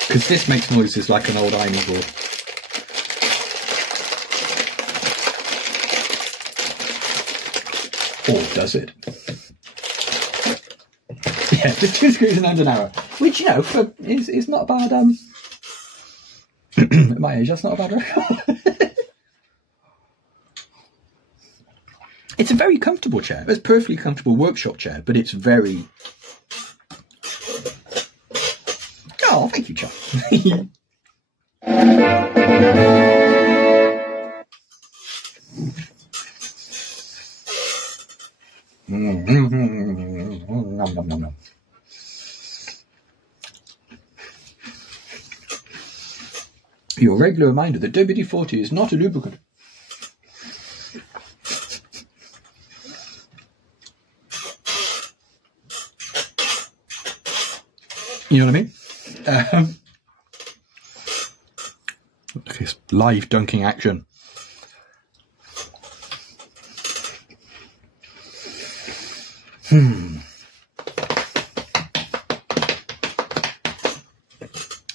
Because this makes noises like an old ironing board. Or does it? Yeah, just 2 screws in under an hour. Which, you know, is not a bad, at my age, that's not a bad record. It's a very comfortable chair. It's a perfectly comfortable workshop chair, but it's very... Oh, thank you, Chuck. Your regular reminder that WD-40 is not a lubricant. You know what I mean? Look at this live dunking action.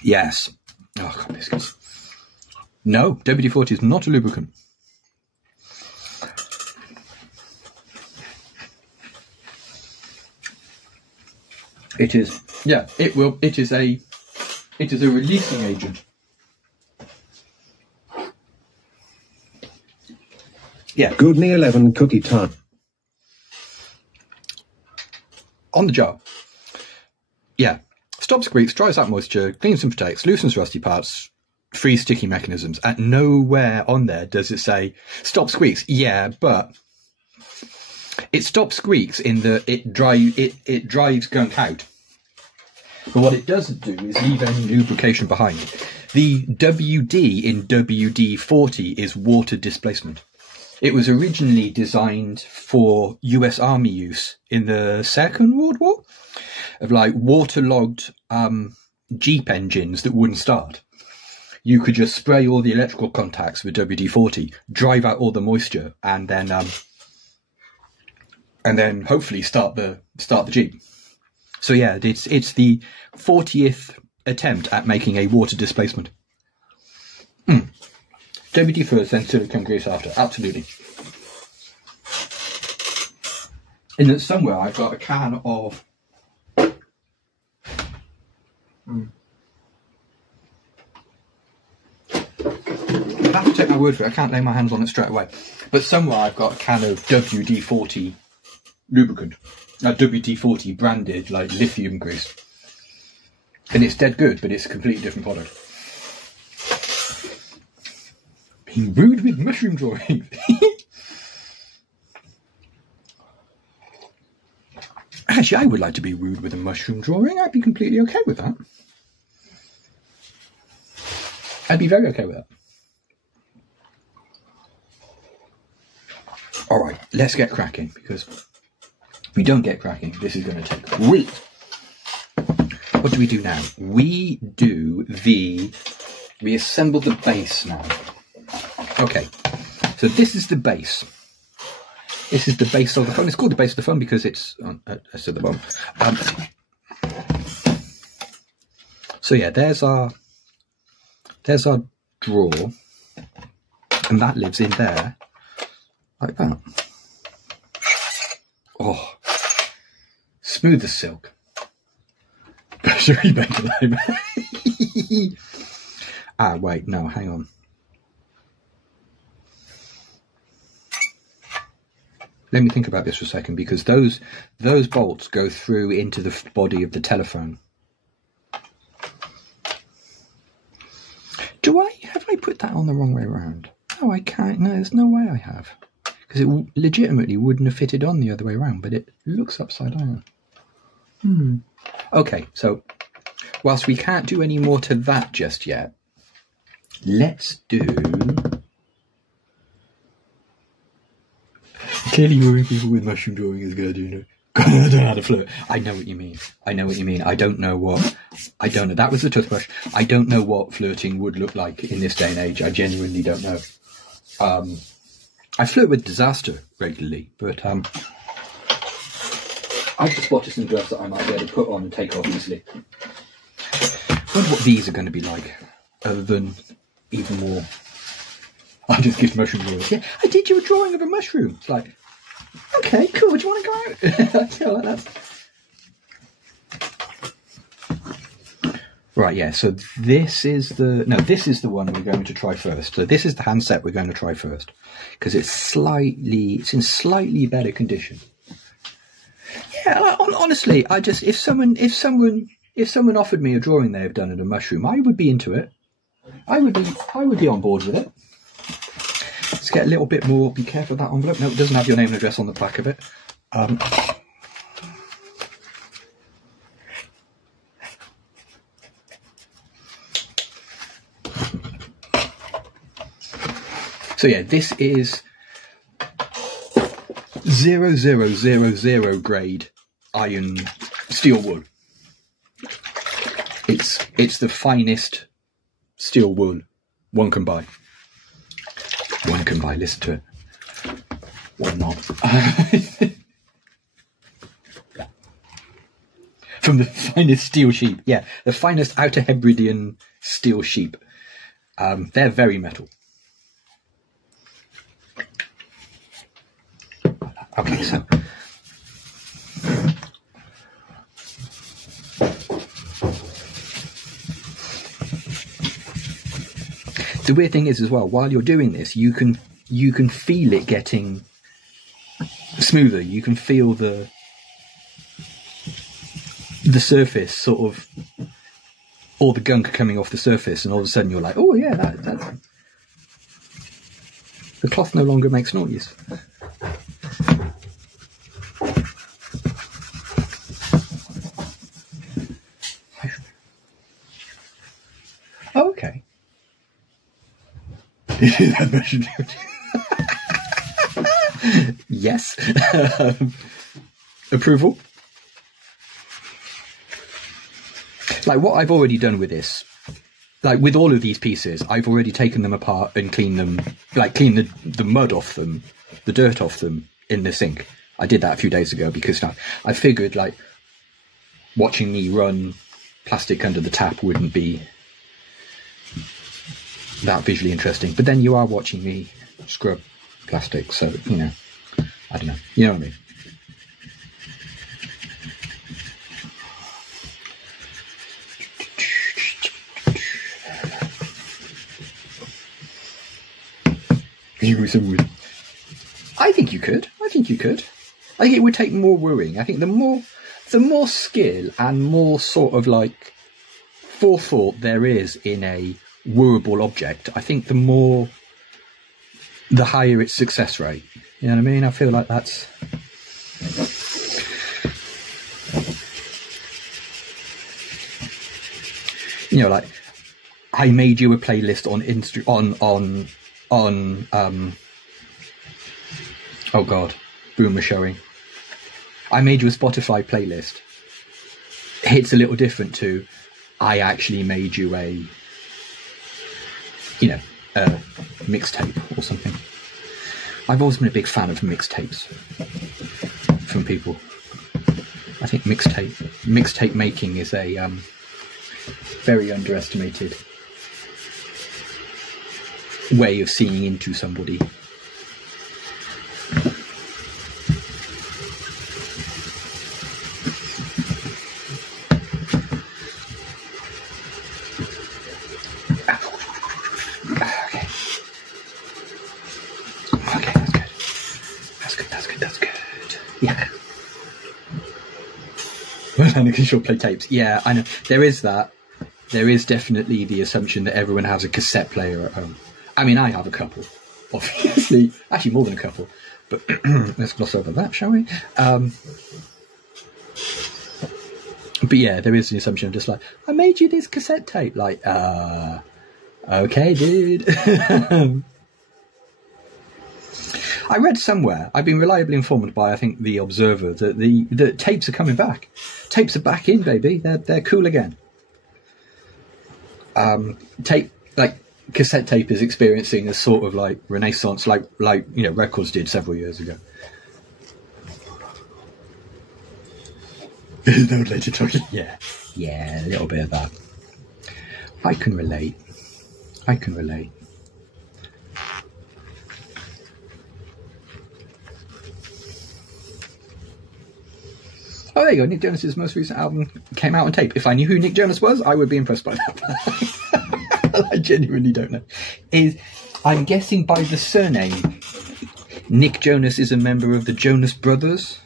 Yes. Oh, God, biscuits. No, WD-40 is not a lubricant. It is, yeah, it is a releasing agent. Yeah. Good me 11 cookie time. On the job. Yeah. Stops squeaks, dries out moisture, cleans and protects, loosens rusty parts, frees sticky mechanisms. At nowhere on there does it say stop squeaks. Yeah, but it stops squeaks in the it drives gunk out. But what it doesn't do is leave any lubrication behind. The WD in WD-40 is water displacement. It was originally designed for US Army use in the Second World War, of like waterlogged Jeep engines that wouldn't start. You could just spray all the electrical contacts with WD-40, drive out all the moisture, and then hopefully start the Jeep. So yeah, it's the 40th attempt at making a water displacement. WD first, then silicone grease after. Absolutely. And then somewhere I've got a can of... I'd have to take my word for it. I can't lay my hands on it straight away. But somewhere I've got a can of WD-40 lubricant. WD-40 branded, like, lithium grease. And it's dead good, but it's a completely different product. Being rude with mushroom drawings. Actually, I would like to be rude with a mushroom drawing. I'd be completely okay with that. I'd be very okay with that. Alright, let's get cracking, because if we don't get cracking, this is going to take weeks. What do we do now? We assemble the base now. Okay, so this is the base. This is the base of the phone. It's called the base of the phone because it's at the bottom. So yeah, there's our drawer, and that lives in there like that. Oh, smooth as silk. Wait, no, hang on. let me think about this for a second, because those bolts go through into the body of the telephone. Have I put that on the wrong way around? No, I can't. No, there's no way I have. Because it legitimately wouldn't have fitted on the other way around, but it looks upside down. Okay, so whilst we can't do any more to that just yet, let's do... Clearly worrying people with mushroom drawing is good, you know. I don't know how to flirt. I know what you mean. I don't know what... That was the toothbrush. I don't know what flirting would look like in this day and age. I genuinely don't know. I flirt with disaster regularly, but I've just spotted some gloves that I might be able to put on and take off easily. I wonder what these are going to be like, other than even more... I just give mushroom drawings. Yeah, I did you a drawing of a mushroom. It's like... Okay, cool. Do you want to go out? I feel like that. Right, yeah. So this is the one we're going to try first. So this is the handset we're going to try first, because it's in slightly better condition. Yeah, honestly, if someone offered me a drawing they have done of a mushroom, I would be into it. I would be on board with it. Let's get a little bit more. Be careful of that envelope. No, it doesn't have your name and address on the back of it. So yeah, this is 0000 grade iron steel wool. It's the finest steel wool one can buy. Listen to it. Or not. From the finest steel sheep. Yeah, the finest Outer Hebridean steel sheep. They're very metal. Okay, so... The weird thing is as well, while you're doing this, you can feel it getting smoother. You can feel the surface sort of, all the gunk coming off the surface, and all of a sudden you're like, oh yeah, that the cloth no longer makes noise. Oh, okay. Yes. Approval. Like what I've already done with this, like with all of these pieces, I've already taken them apart and cleaned them, like clean the mud off them, the dirt off them in the sink. I did that a few days ago because I figured like watching me run plastic under the tap wouldn't be that visually interesting. But then you are watching me scrub plastic, so, you know, I don't know. You know what I mean? I think you could. I think it would take more worrying. I think the more skill and more sort of like forethought there is in a workable object, I think the higher its success rate. You know what I mean? I feel like that's... You know, like, I made you a playlist on oh god, Boomer showing. I made you a Spotify playlist. It's a little different to, I actually made you a, you know, a mixtape or something. I've always been a big fan of mixtapes from people. I think mixtape making is a very underestimated way of seeing into somebody. Okay, that's good. That's good. because you'll play tapes. Yeah, I know. There is that. There is definitely the assumption that everyone has a cassette player at home. I mean, I have a couple, obviously. Actually, more than a couple. But let's gloss over that, shall we? But yeah, there is the assumption of just like, I made you this cassette tape. Like, okay, dude. I read somewhere, I've been reliably informed by, I think, The Observer, that the tapes are coming back. Tapes are back in, baby. They're cool again. Cassette tape is experiencing a sort of like renaissance, like records did several years ago. No later talking. Yeah, a little bit of that. I can relate. Oh, there you go. Nick Jonas's most recent album came out on tape. If I knew who Nick Jonas was, I would be impressed by that. I genuinely don't know. I'm guessing by the surname, Nick Jonas is a member of the Jonas Brothers.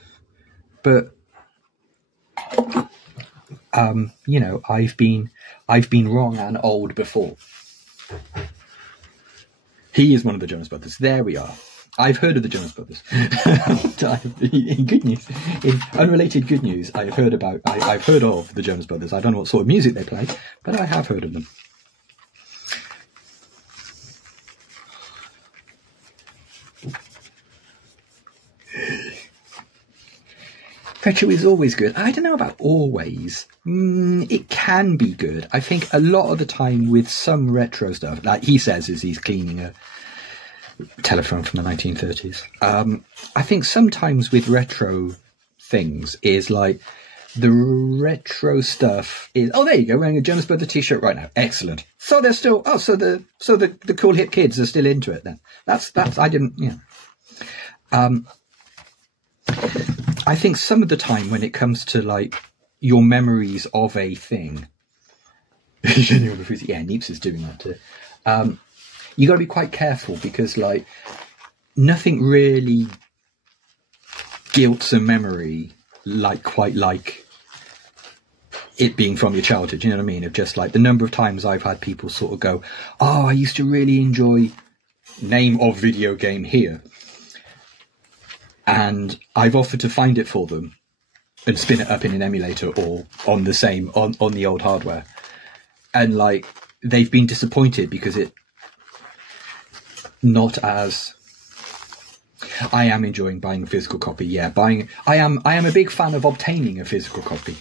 But, I've been wrong and old before. He is one of the Jonas Brothers. There we are. I've heard of the Jonas Brothers. In good news, in unrelated good news, I've heard of the Jonas Brothers. I don't know what sort of music they play, but I have heard of them. Retro is always good. I don't know about always. It can be good. I think a lot of the time with some retro stuff, like he says as he's cleaning a telephone from the 1930s. I think sometimes with retro things is like the retro stuff is, oh, there you go, wearing a Jonas Brothers t-shirt right now. Excellent. So they're still, the cool hip kids are still into it then. That's, I didn't, I think some of the time when it comes to like your memories of a thing, yeah, Neeps is doing that too. You got to be quite careful because, like, nothing really guilts a memory quite like it being from your childhood. You know what I mean? Of just like the number of times I've had people sort of go, "Oh, I used to really enjoy name of video game here," and I've offered to find it for them and spin it up in an emulator or on the old hardware, and like they've been disappointed because it. Not as I am enjoying buying a physical copy. Yeah, I am a big fan of obtaining a physical copy.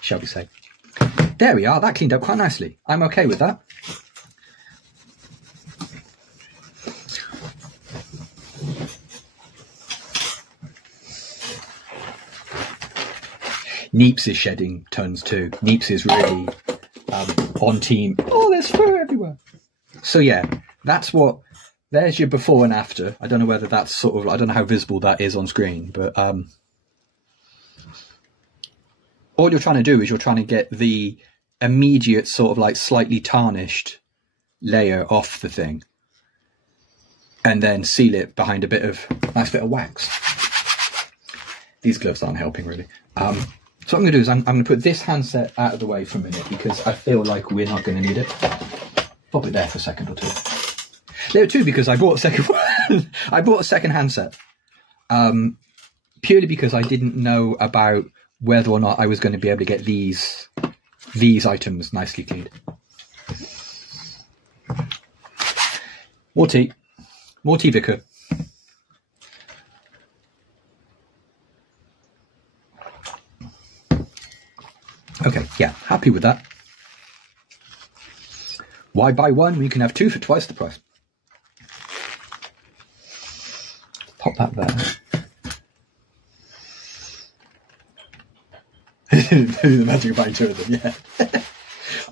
Shall we say? There we are. That cleaned up quite nicely. I'm okay with that. Neeps is shedding tons too. Neeps is really on team. Oh, there's fur everywhere. So yeah. There's your before and after. I don't know whether that's sort of, I don't know how visible that is on screen, but all you're trying to do is you're trying to get the immediate sort of like slightly tarnished layer off the thing and then seal it behind a nice bit of wax. These gloves aren't helping really. So what I'm going to do is I'm going to put this handset out of the way for a minute because I feel like we're not going to need it. Pop it there for a second or two. There too, because I bought a second one. I bought a second handset purely because I didn't know about whether or not I was going to be able to get these items nicely cleaned. More tea, Vicar. Okay, yeah, happy with that. Why buy one when you can have two for twice the price? Pop that there. The magic of buying two of them, yeah.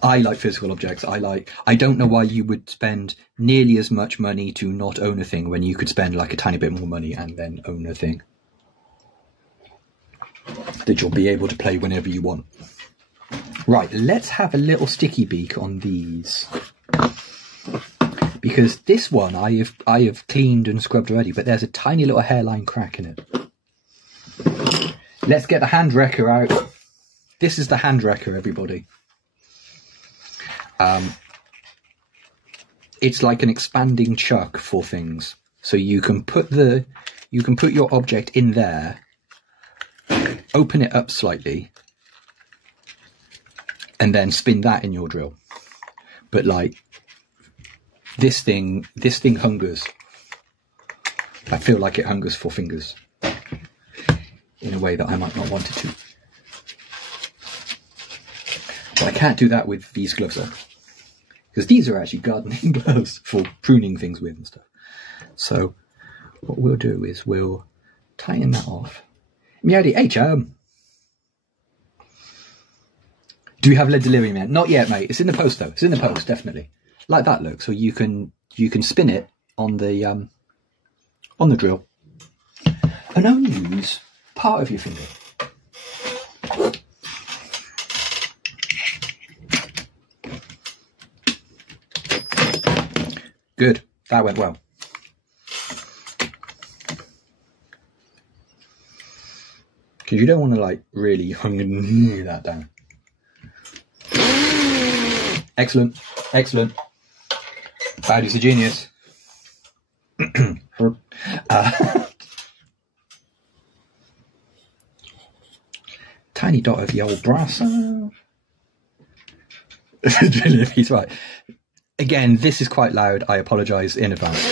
I like physical objects. I don't know why you would spend nearly as much money to not own a thing when you could spend like a tiny bit more money and then own a thing that you'll be able to play whenever you want. Right, let's have a little sticky beak on these. Because this one I have cleaned and scrubbed already, but there's a tiny little hairline crack in it. Let's get the hand wrecker out. This is the hand wrecker, everybody. It's like an expanding chuck for things. So you can put your object in there, open it up slightly, and then spin that in your drill. But like this thing hungers. I feel like it hungers for fingers in a way that I might not want it to. But I can't do that with these gloves though, because these are actually gardening gloves for pruning things with and stuff. So what we'll do is we'll tighten that off. Meowdy, hey chum. Do we have lead delirium yet? Not yet, mate. It's in the post though. It's in the post, definitely. Like that look. So you can spin it on the drill and only use part of your finger. Good. That went well. Because you don't want to like really hung that down. Excellent. Excellent. Bowdy's a genius. Tiny dot of the old brasso. He's right. Again, this is quite loud. I apologise in advance.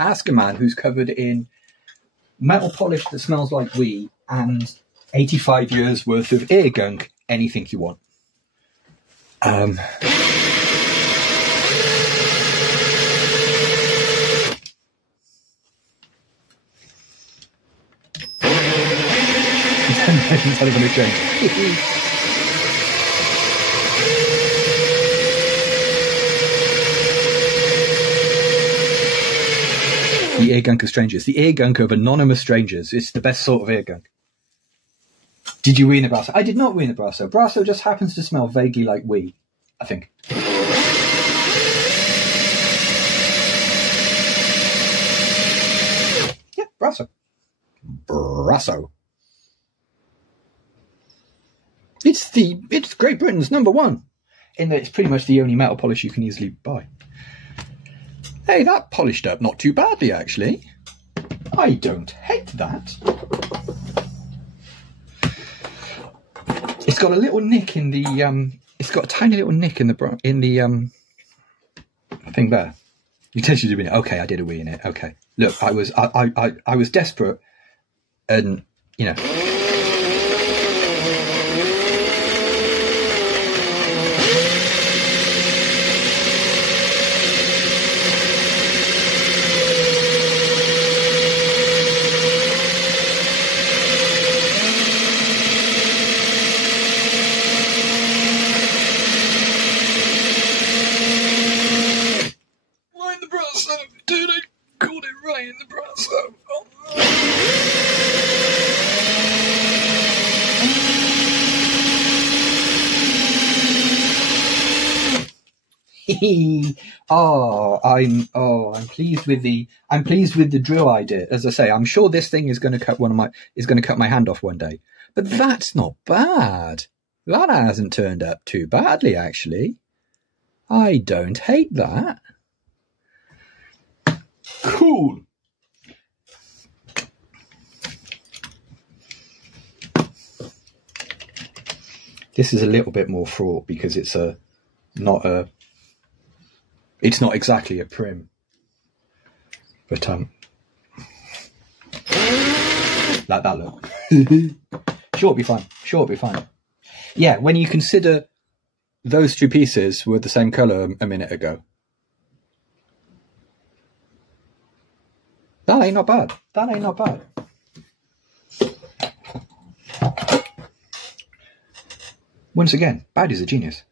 Ask a man who's covered in metal polish that smells like wee and 85 years worth of ear gunk anything you want. The ear gunk of strangers. The ear gunk of anonymous strangers. It's the best sort of ear gunk. Did you wee in the brasso? I did not wee in the brasso. Brasso just happens to smell vaguely like wee, I think. Yeah, brasso. Brasso. It's Great Britain's #1. In that it's pretty much the only metal polish you can easily buy. Hey, that polished up not too badly, actually. I don't hate that. It's got a little nick in the it's got a tiny little nick in the thing there. You tend to do it. Okay, I did a wee in it. Okay, look, I was desperate, and you know. I'm pleased with the drill idea. As I say, I'm sure this thing is going to cut my hand off one day. But that's not bad. That hasn't turned up too badly, actually. I don't hate that. Cool. This is a little bit more fraught because it's not a It's not exactly a prim, but like that look. Sure, it'll be fine. Sure, it'll be fine. Yeah, when you consider those two pieces were the same colour a minute ago. That ain't not bad. That ain't not bad. Once again, Bowdy's a genius.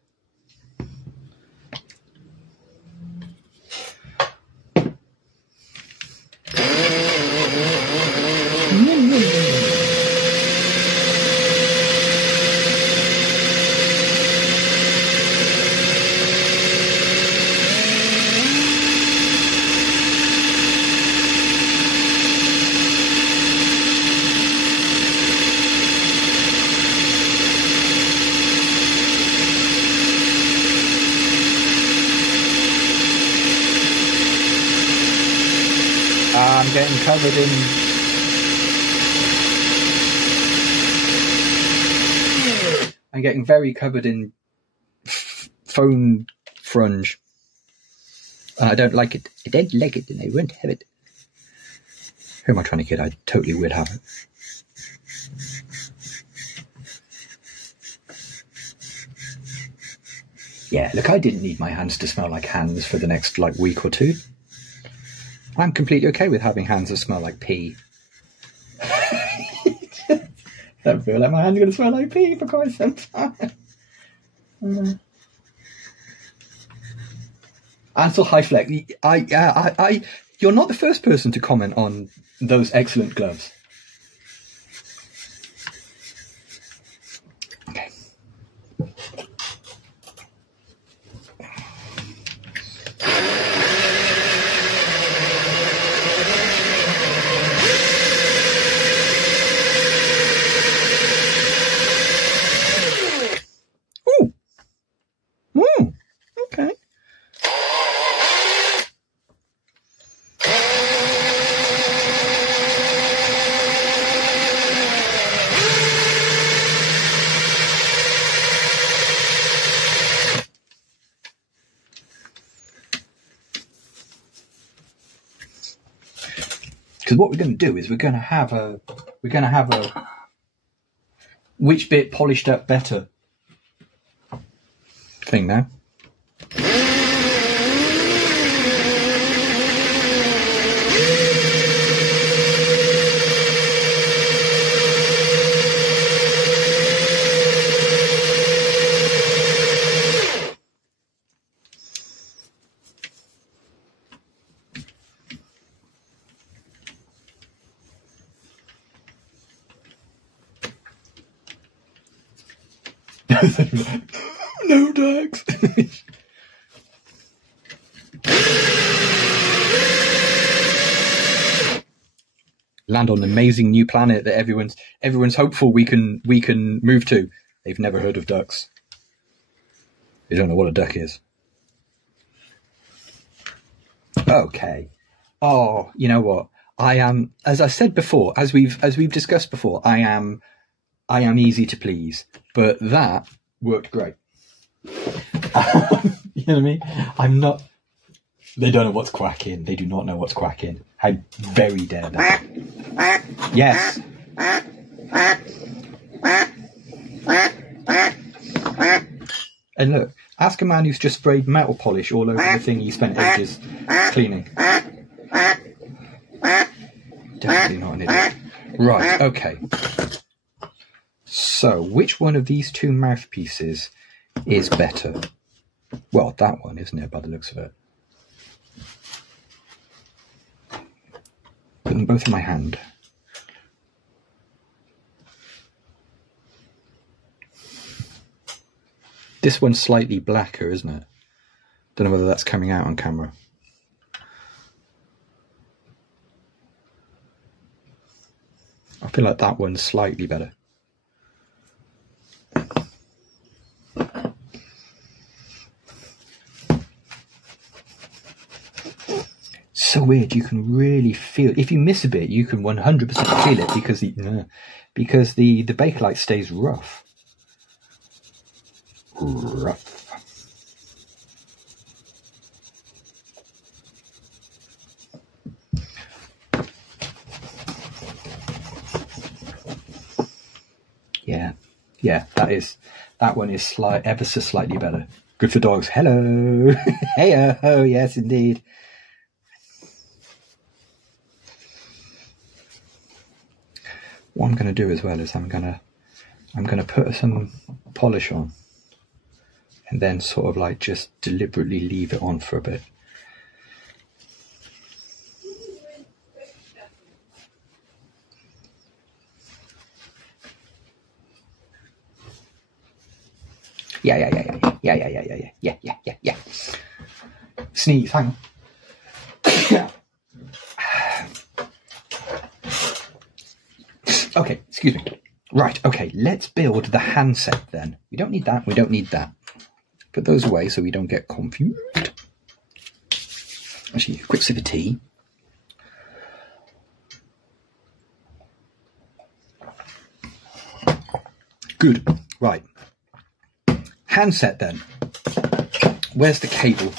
I'm getting covered in... I'm getting very covered in phone frunge. And I don't like it. I don't like it and I won't have it. Who am I trying to kid? I totally would have it. Yeah, look, I didn't need my hands to smell like hands for the next, week or two. I'm completely okay with having hands that smell like pee. I don't feel like my hands are going to smell like pee for quite some time. Ansel Highfleck, you're not the first person to comment on those excellent gloves. Okay. Okay. Because what we're going to do is we're going to have a which bit polished up better thing now. No ducks. Land on an amazing new planet that everyone's hopeful we can move to. They've never heard of ducks. They don't know what a duck is. Okay. Oh, you know what? I am, as I said before, as we've discussed before, I am easy to please, but that worked great. You know what I mean? I'm not. They don't know what's quacking. They do not know what's quacking. How very dare they? Yes. And look, ask a man who's just sprayed metal polish all over the thing he spent ages cleaning. Definitely not an idiot. Right, okay. So, which one of these two mouthpieces is better? Well, that one, isn't it, by the looks of it? Put them both in my hand. This one's slightly blacker, isn't it? Don't know whether that's coming out on camera. I feel like that one's slightly better. So weird, you can really feel, if you miss a bit, you can 100% feel it because the Bakelite stays rough. Rough. Yeah, that one is ever so slightly better. Good for dogs. Hello. Hey-oh, yes indeed. What I'm going to do as well is I'm going to put some polish on and then sort of like just deliberately leave it on for a bit. Yeah. Sneeze, hang on. Okay, excuse me. Right, okay, let's build the handset then. We don't need that, we don't need that. Put those away so we don't get confused. Actually, a quick sip of tea. Good, right. Handset then. Where's the cable?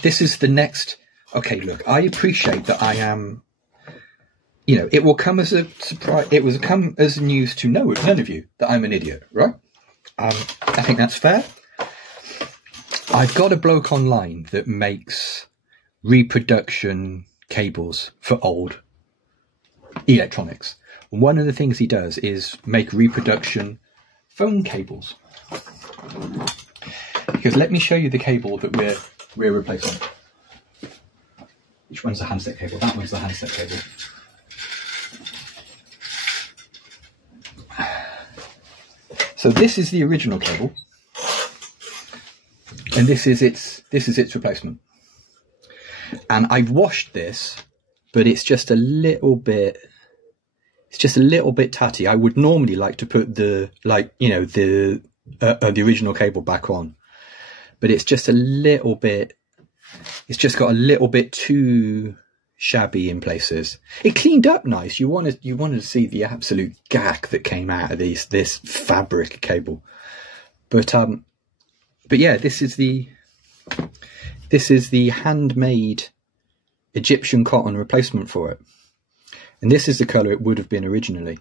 This is the next... Okay, look, I appreciate that I am... You know, it will come as a surprise. It will come as news to none of you that I'm an idiot, right? I think that's fair. I've got a bloke online that makes reproduction cables for old electronics. And one of the things he does is make reproduction phone cables. Because let me show you the cable that we're replacing. Which one's the handset cable? That one's the handset cable. So this is the original cable, and this is its replacement. And I've washed this, but it's just a little bit tatty. I would normally like to put the original cable back on, but it's just a little bit. It's just got a little bit too shabby in places. It cleaned up nice. You wanted to see the absolute gack that came out of this fabric cable. But yeah, this is the handmade Egyptian cotton replacement for it. And this is the colour it would have been originally.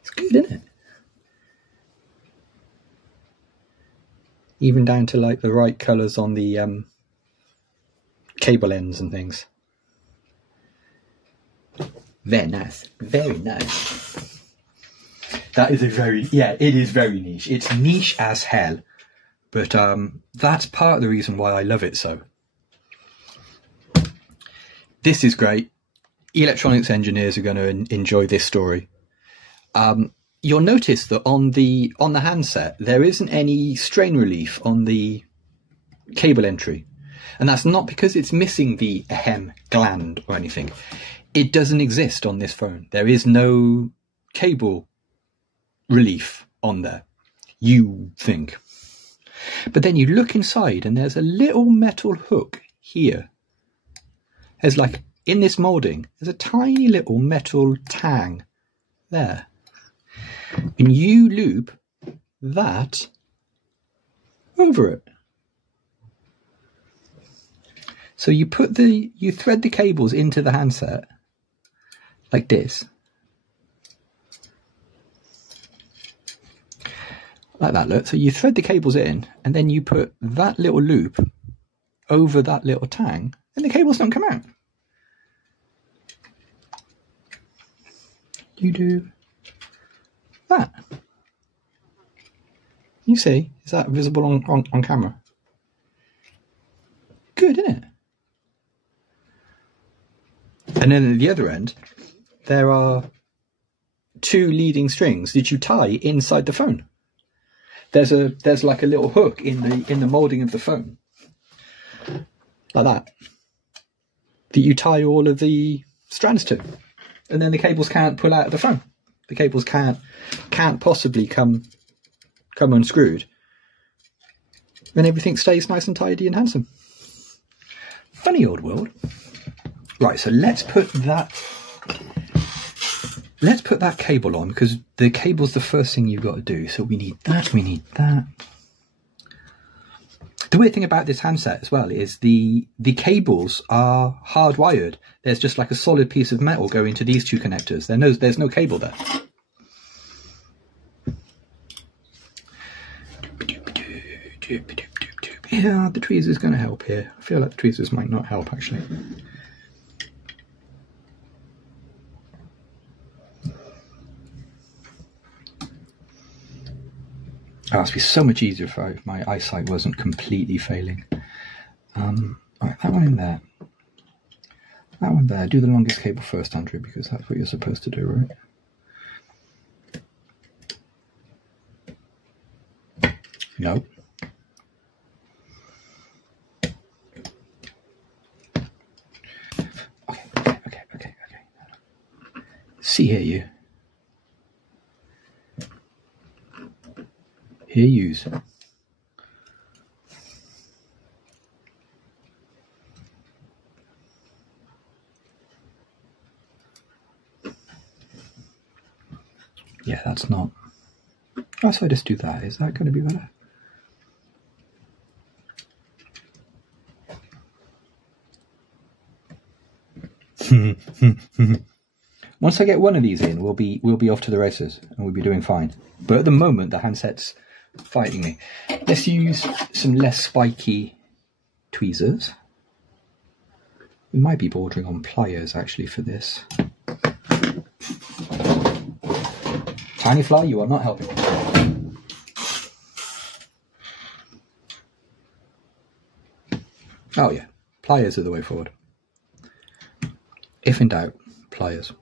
It's good, isn't it? Even down to like the right colours on the cable ends and things. Very nice. Very nice. That is it is very niche. It's niche as hell. But that's part of the reason why I love it so. This is great. Electronics engineers are going to enjoy this story. You'll notice that on the handset, there isn't any strain relief on the cable entry. And that's not because it's missing the ahem gland or anything. It doesn't exist on this phone. There is no cable relief on there, you think. But then you look inside and there's a little metal hook here. There's like, in this moulding, there's a tiny little metal tang there. And you loop that over it. So you thread the cables into the handset like this. Like that, look. So you thread the cables in and then you put that little loop over that little tang and the cables don't come out. You do that. You see, is that visible on camera? Good, isn't it? And then at the other end, there are two leading strings that you tie inside the phone. There's like a little hook in the moulding of the phone, like that you tie all of the strands to, and then the cables can't pull out of the phone. The cables can't possibly come unscrewed, and everything stays nice and tidy and handsome. Funny old world. Right, so let's put that cable on, because the cable's the first thing you've got to do. So we need that, we need that. The weird thing about this handset as well is the cables are hardwired. There's just like a solid piece of metal going to these two connectors. There's no cable there. Yeah, the tweezer's going to help here. I feel like the tweezers might not help, actually. Oh, it must be so much easier if my eyesight wasn't completely failing. Right, that one in there. That one there. Do the longest cable first, Andrew, because that's what you're supposed to do, right? No. Okay. See here, you. Here, yous. Yeah, that's not. Oh, so I just do that. Is that going to be better? Once I get one of these in, we'll be off to the races and we'll be doing fine. But at the moment, the handset's fighting me. Let's use some less spiky tweezers. We might be bordering on pliers actually for this. Tiny fly, you are not helping. Oh yeah, pliers are the way forward. If in doubt, pliers.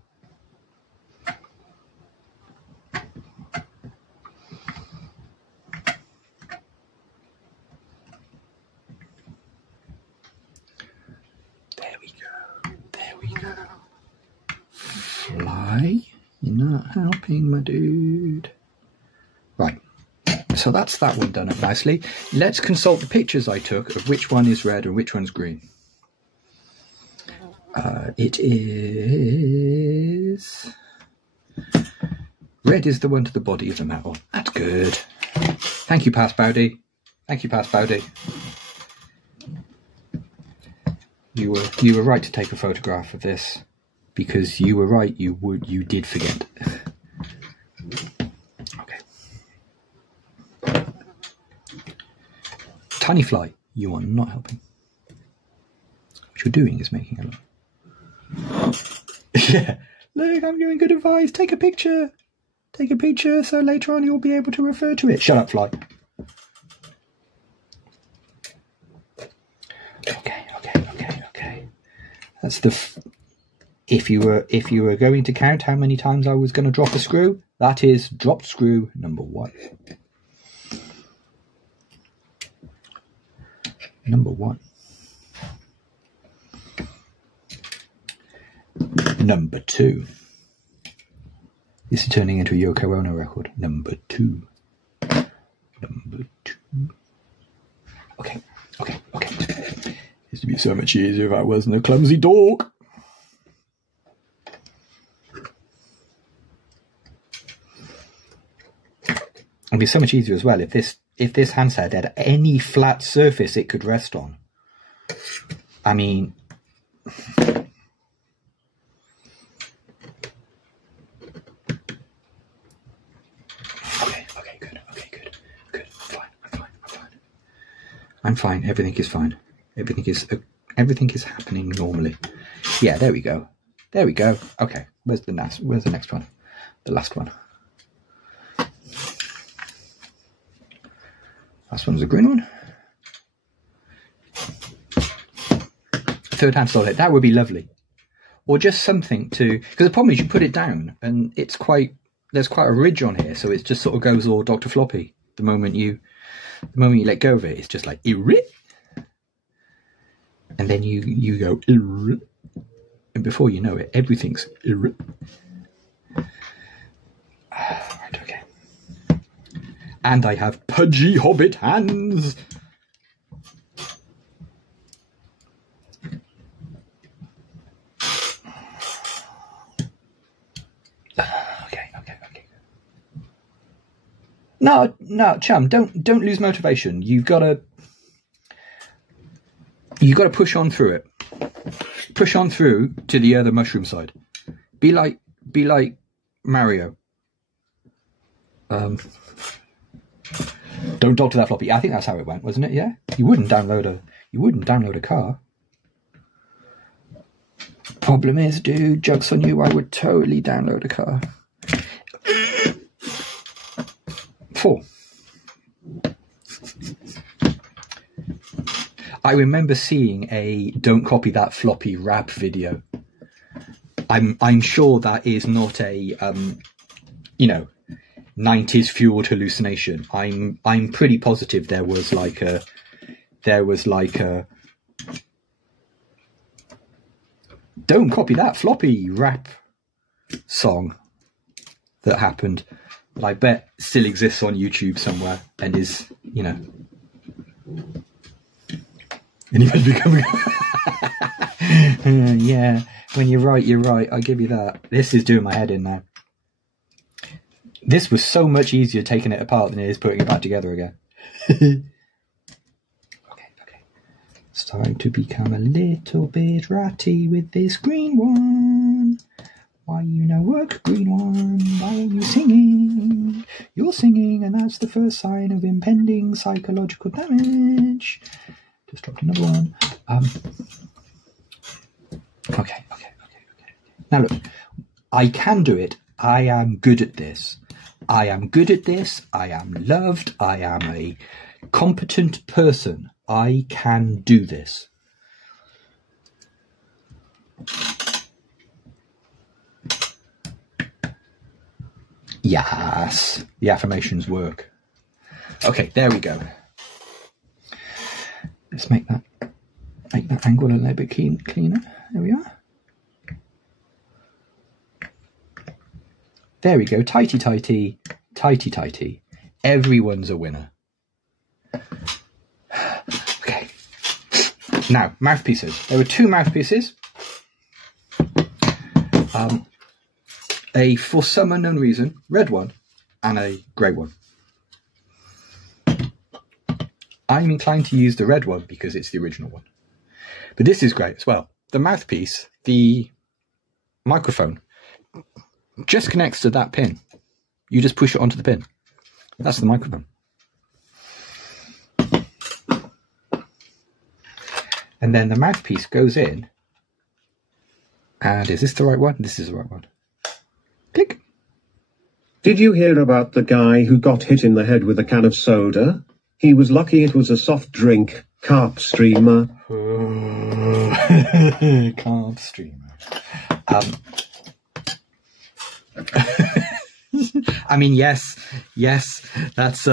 There we go. Fly, you're not helping, my dude. Right, so that's that one done up nicely. Let's consult the pictures I took of which one is red and which one's green. It is... Red is the one to the body of the metal. That's good. Thank you, Pass Bowdy. Thank you, Pass Bowdy. You were right to take a photograph of this, because you were right. You did forget. Okay. Tiny fly, you are not helping. What you're doing is making a lot. Yeah, look, I'm giving good advice. Take a picture. Take a picture so later on you'll be able to refer to it. Shut up, fly. Okay. That's the... If you were going to count how many times I was going to drop a screw, that is dropped screw number 1. Number 1. Number 2. This is turning into a Yoko Ono record. Number 2. Number 2. Okay. Used to be so much easier if I wasn't a clumsy dork. It'd be so much easier as well if this handset had any flat surface it could rest on. I mean... I'm fine. Everything is fine. Everything is happening normally. Yeah, there we go. Okay, where's the next one? The last one. Last one's a green one. Third hand solid. That would be lovely. Or just something to... Because the problem is you put it down and there's quite a ridge on here, so it just sort of goes all Dr. Floppy the moment you let go of it. It's just like irrit, and then you go irrit, and before you know it, everything's irrit. Right, okay. And I have pudgy hobbit hands. Okay. No, chum, don't lose motivation. You've got to push on through it. Push on through to the other mushroom side. Be like Mario. Don't talk to that floppy. I think that's how it went, wasn't it? Yeah. You wouldn't download a car. Problem is, dude, joke's on you, I would totally download a car. 4. I remember seeing a "Don't copy that floppy" rap video. I'm sure that is not a 90s fueled hallucination. I'm pretty positive there was like a "Don't copy that floppy" rap song that happened. But I bet still exists on YouTube somewhere and is, and you must become yeah, when you're right. I'll give you that. This is doing my head in now. This was so much easier taking it apart than it is putting it back together again. Okay. It's time to become a little bit ratty with this green one. Why you no work, green one? Why are you singing? You're singing, and that's the first sign of impending psychological damage. Just dropped another one. Okay. Now look, I can do it. I am good at this. I am loved. I am a competent person. I can do this. Yes, the affirmations work. Okay, there we go. Let's make that angle a little bit cleaner. There we are. There we go. Tighty. Everyone's a winner. Okay. Now, mouthpieces. There were 2 mouthpieces. A, for some unknown reason, red one and a grey one. I'm inclined to use the red one because it's the original one. But this is great as well. The mouthpiece, the microphone, just connects to that pin. You just push it onto the pin. That's the microphone. And then the mouthpiece goes in. And is this the right one? This is the right one. Click. Did you hear about the guy who got hit in the head with a can of soda? He was lucky it was a soft drink. Carp streamer. Carp streamer. I mean, yes, that's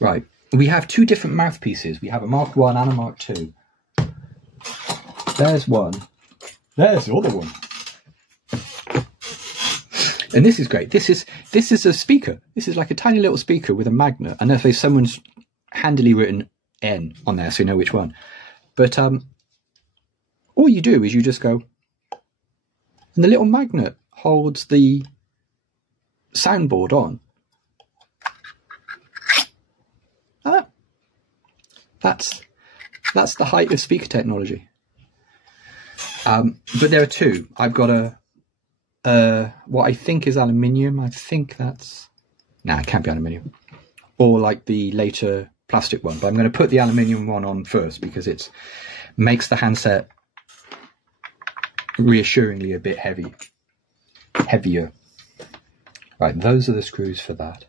right. We have 2 different mouthpieces. We have a Mark 1 and a Mark 2. There's one. There's the other one. And this is great. This is a speaker. This is like a tiny little speaker with a magnet. And if someone's handily written N on there, so you know which one. But all you do is you just go, and the little magnet holds the soundboard on. That's the height of speaker technology. But there are 2. I've got what I think is aluminium. I think that's... Nah, it can't be aluminium. Or like the later plastic one. But I'm going to put the aluminium one on first because it makes the handset reassuringly a bit heavier. Right, those are the screws for that.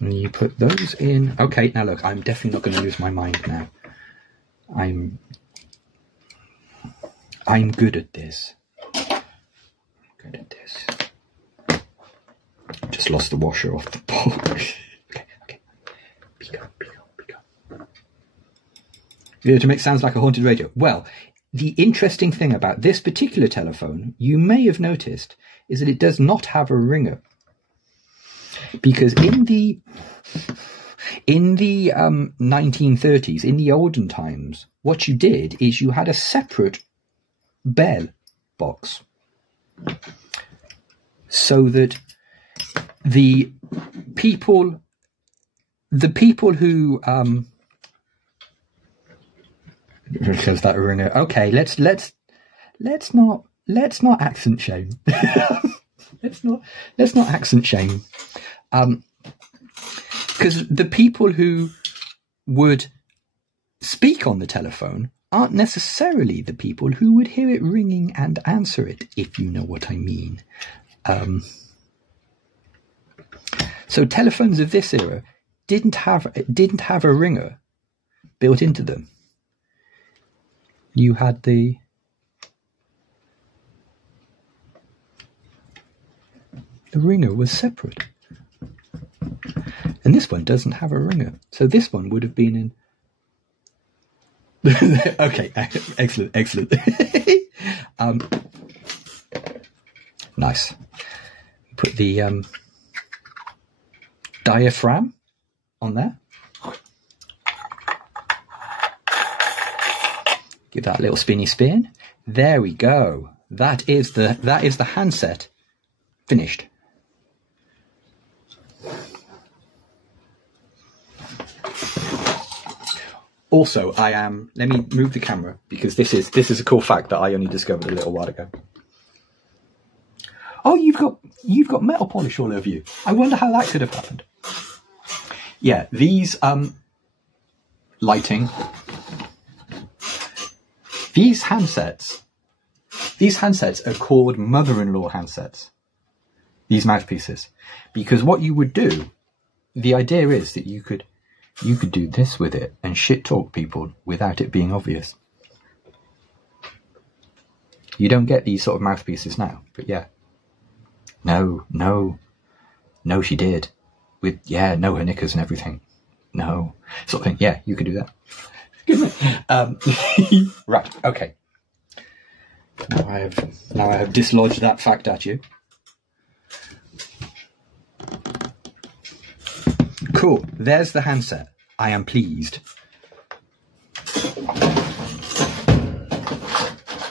And you put those in. Okay, now look, I'm definitely not going to lose my mind now. I'm good at this. Just lost the washer off the bowl. Okay. Be calm. To make sounds like a haunted radio. Well, the interesting thing about this particular telephone, you may have noticed, is that it does not have a ringer. Because in the 1930s, in the olden times, what you did is you had a separate bell box, so that the people who says that ringer. Okay, let's let's not accent shame. let's not accent shame. Because the people who would speak on the telephone aren't necessarily the people who would hear it ringing and answer it, if you know what I mean. So telephones of this era didn't have a ringer built into them. You had the ringer was separate. And this one doesn't have a ringer. So this one would have been in... Okay, excellent. Nice. Put the diaphragm on there. Give that a little spinny spin. There we go. That is the handset finished. Also, let me move the camera because this is a cool fact that I only discovered a little while ago. Oh, you've got metal polish all over you. I wonder how that could have happened. Yeah, these lighting, these handsets are called mother-in-law handsets. These mouthpieces, because what you would do, the idea is that you could do this with it and shit talk people without it being obvious. You don't get these sort of mouthpieces now, but yeah. No, she did. With, her knickers and everything. No. Sort of thing. Yeah, you could do that. Good. Right, okay. Now I have dislodged that fact at you. Cool. There's the handset. I am pleased.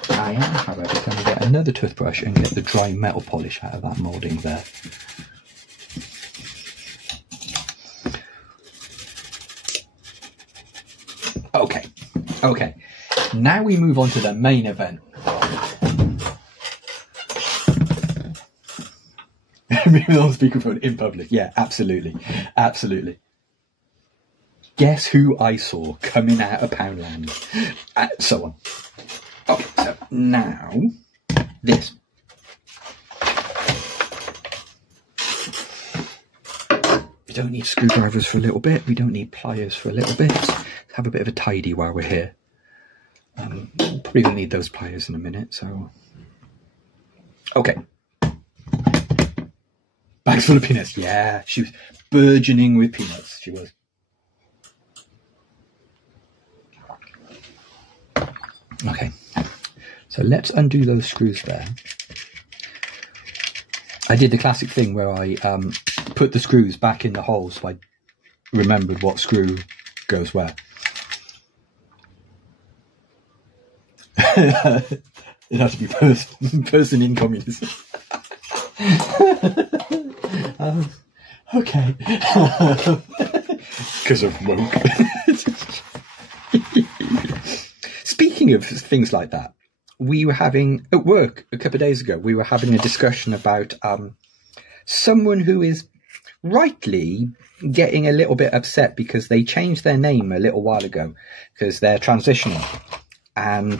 I am, however, going to get another toothbrush and get the dry metal polish out of that moulding there. Okay. Now we move on to the main event. Moving on speakerphone in public. Yeah, absolutely. Guess who I saw coming out of Poundland? So on. Okay, so now this. We don't need screwdrivers for a little bit. We don't need pliers for a little bit. Let's have a bit of a tidy while we're here. Probably gonna need those pliers in a minute, so... Okay. Bags full of peanuts. Yeah, she was burgeoning with peanuts. She was. Okay. So let's undo those screws there. I did the classic thing where I put the screws back in the hole so I remembered what screw goes where. It has to be person in communism. Okay. Because of woke. Speaking of things like that, we were having, at work a couple of days ago, we were having a discussion about someone who is rightly getting a little bit upset because they changed their name a little while ago because they're transitioning. And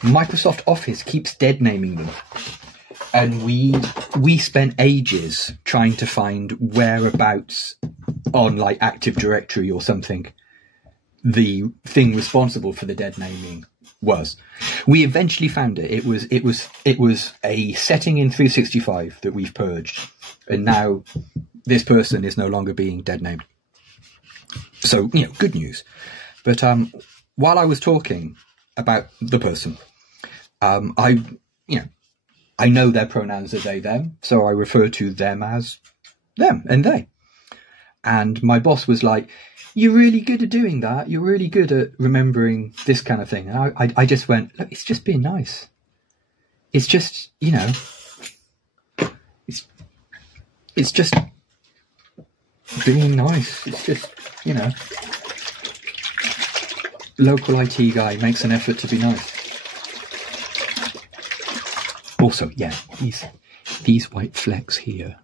Microsoft Office keeps dead naming them. And we spent ages trying to find whereabouts on like Active Directory or something the thing responsible for the dead naming was. We eventually found it. It was a setting in 365 that we've purged, and now this person is no longer being dead named. So, you know, good news. But while I was talking about the person, I know their pronouns are they, them, so I refer to them as them and they. And my boss was like, "You're really good at doing that. You're really good at remembering this kind of thing." And I just went, "Look, it's just being nice. It's just, you know, it's just being nice. It's just, you know, local IT guy makes an effort to be nice." Also, yeah, these white flecks here,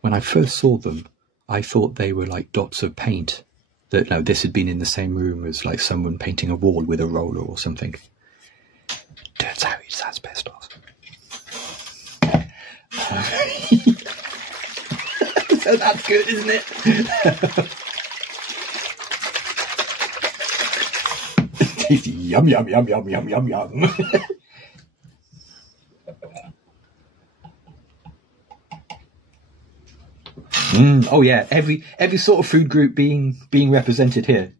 when I first saw them, I thought they were like dots of paint. That no, this had been in the same room as like someone painting a wall with a roller or something. Turns out it's asbestos. So that's good, isn't it? Tasty. Yum, yum, yum, yum, yum, yum, yum. Oh yeah, every sort of food group being represented here.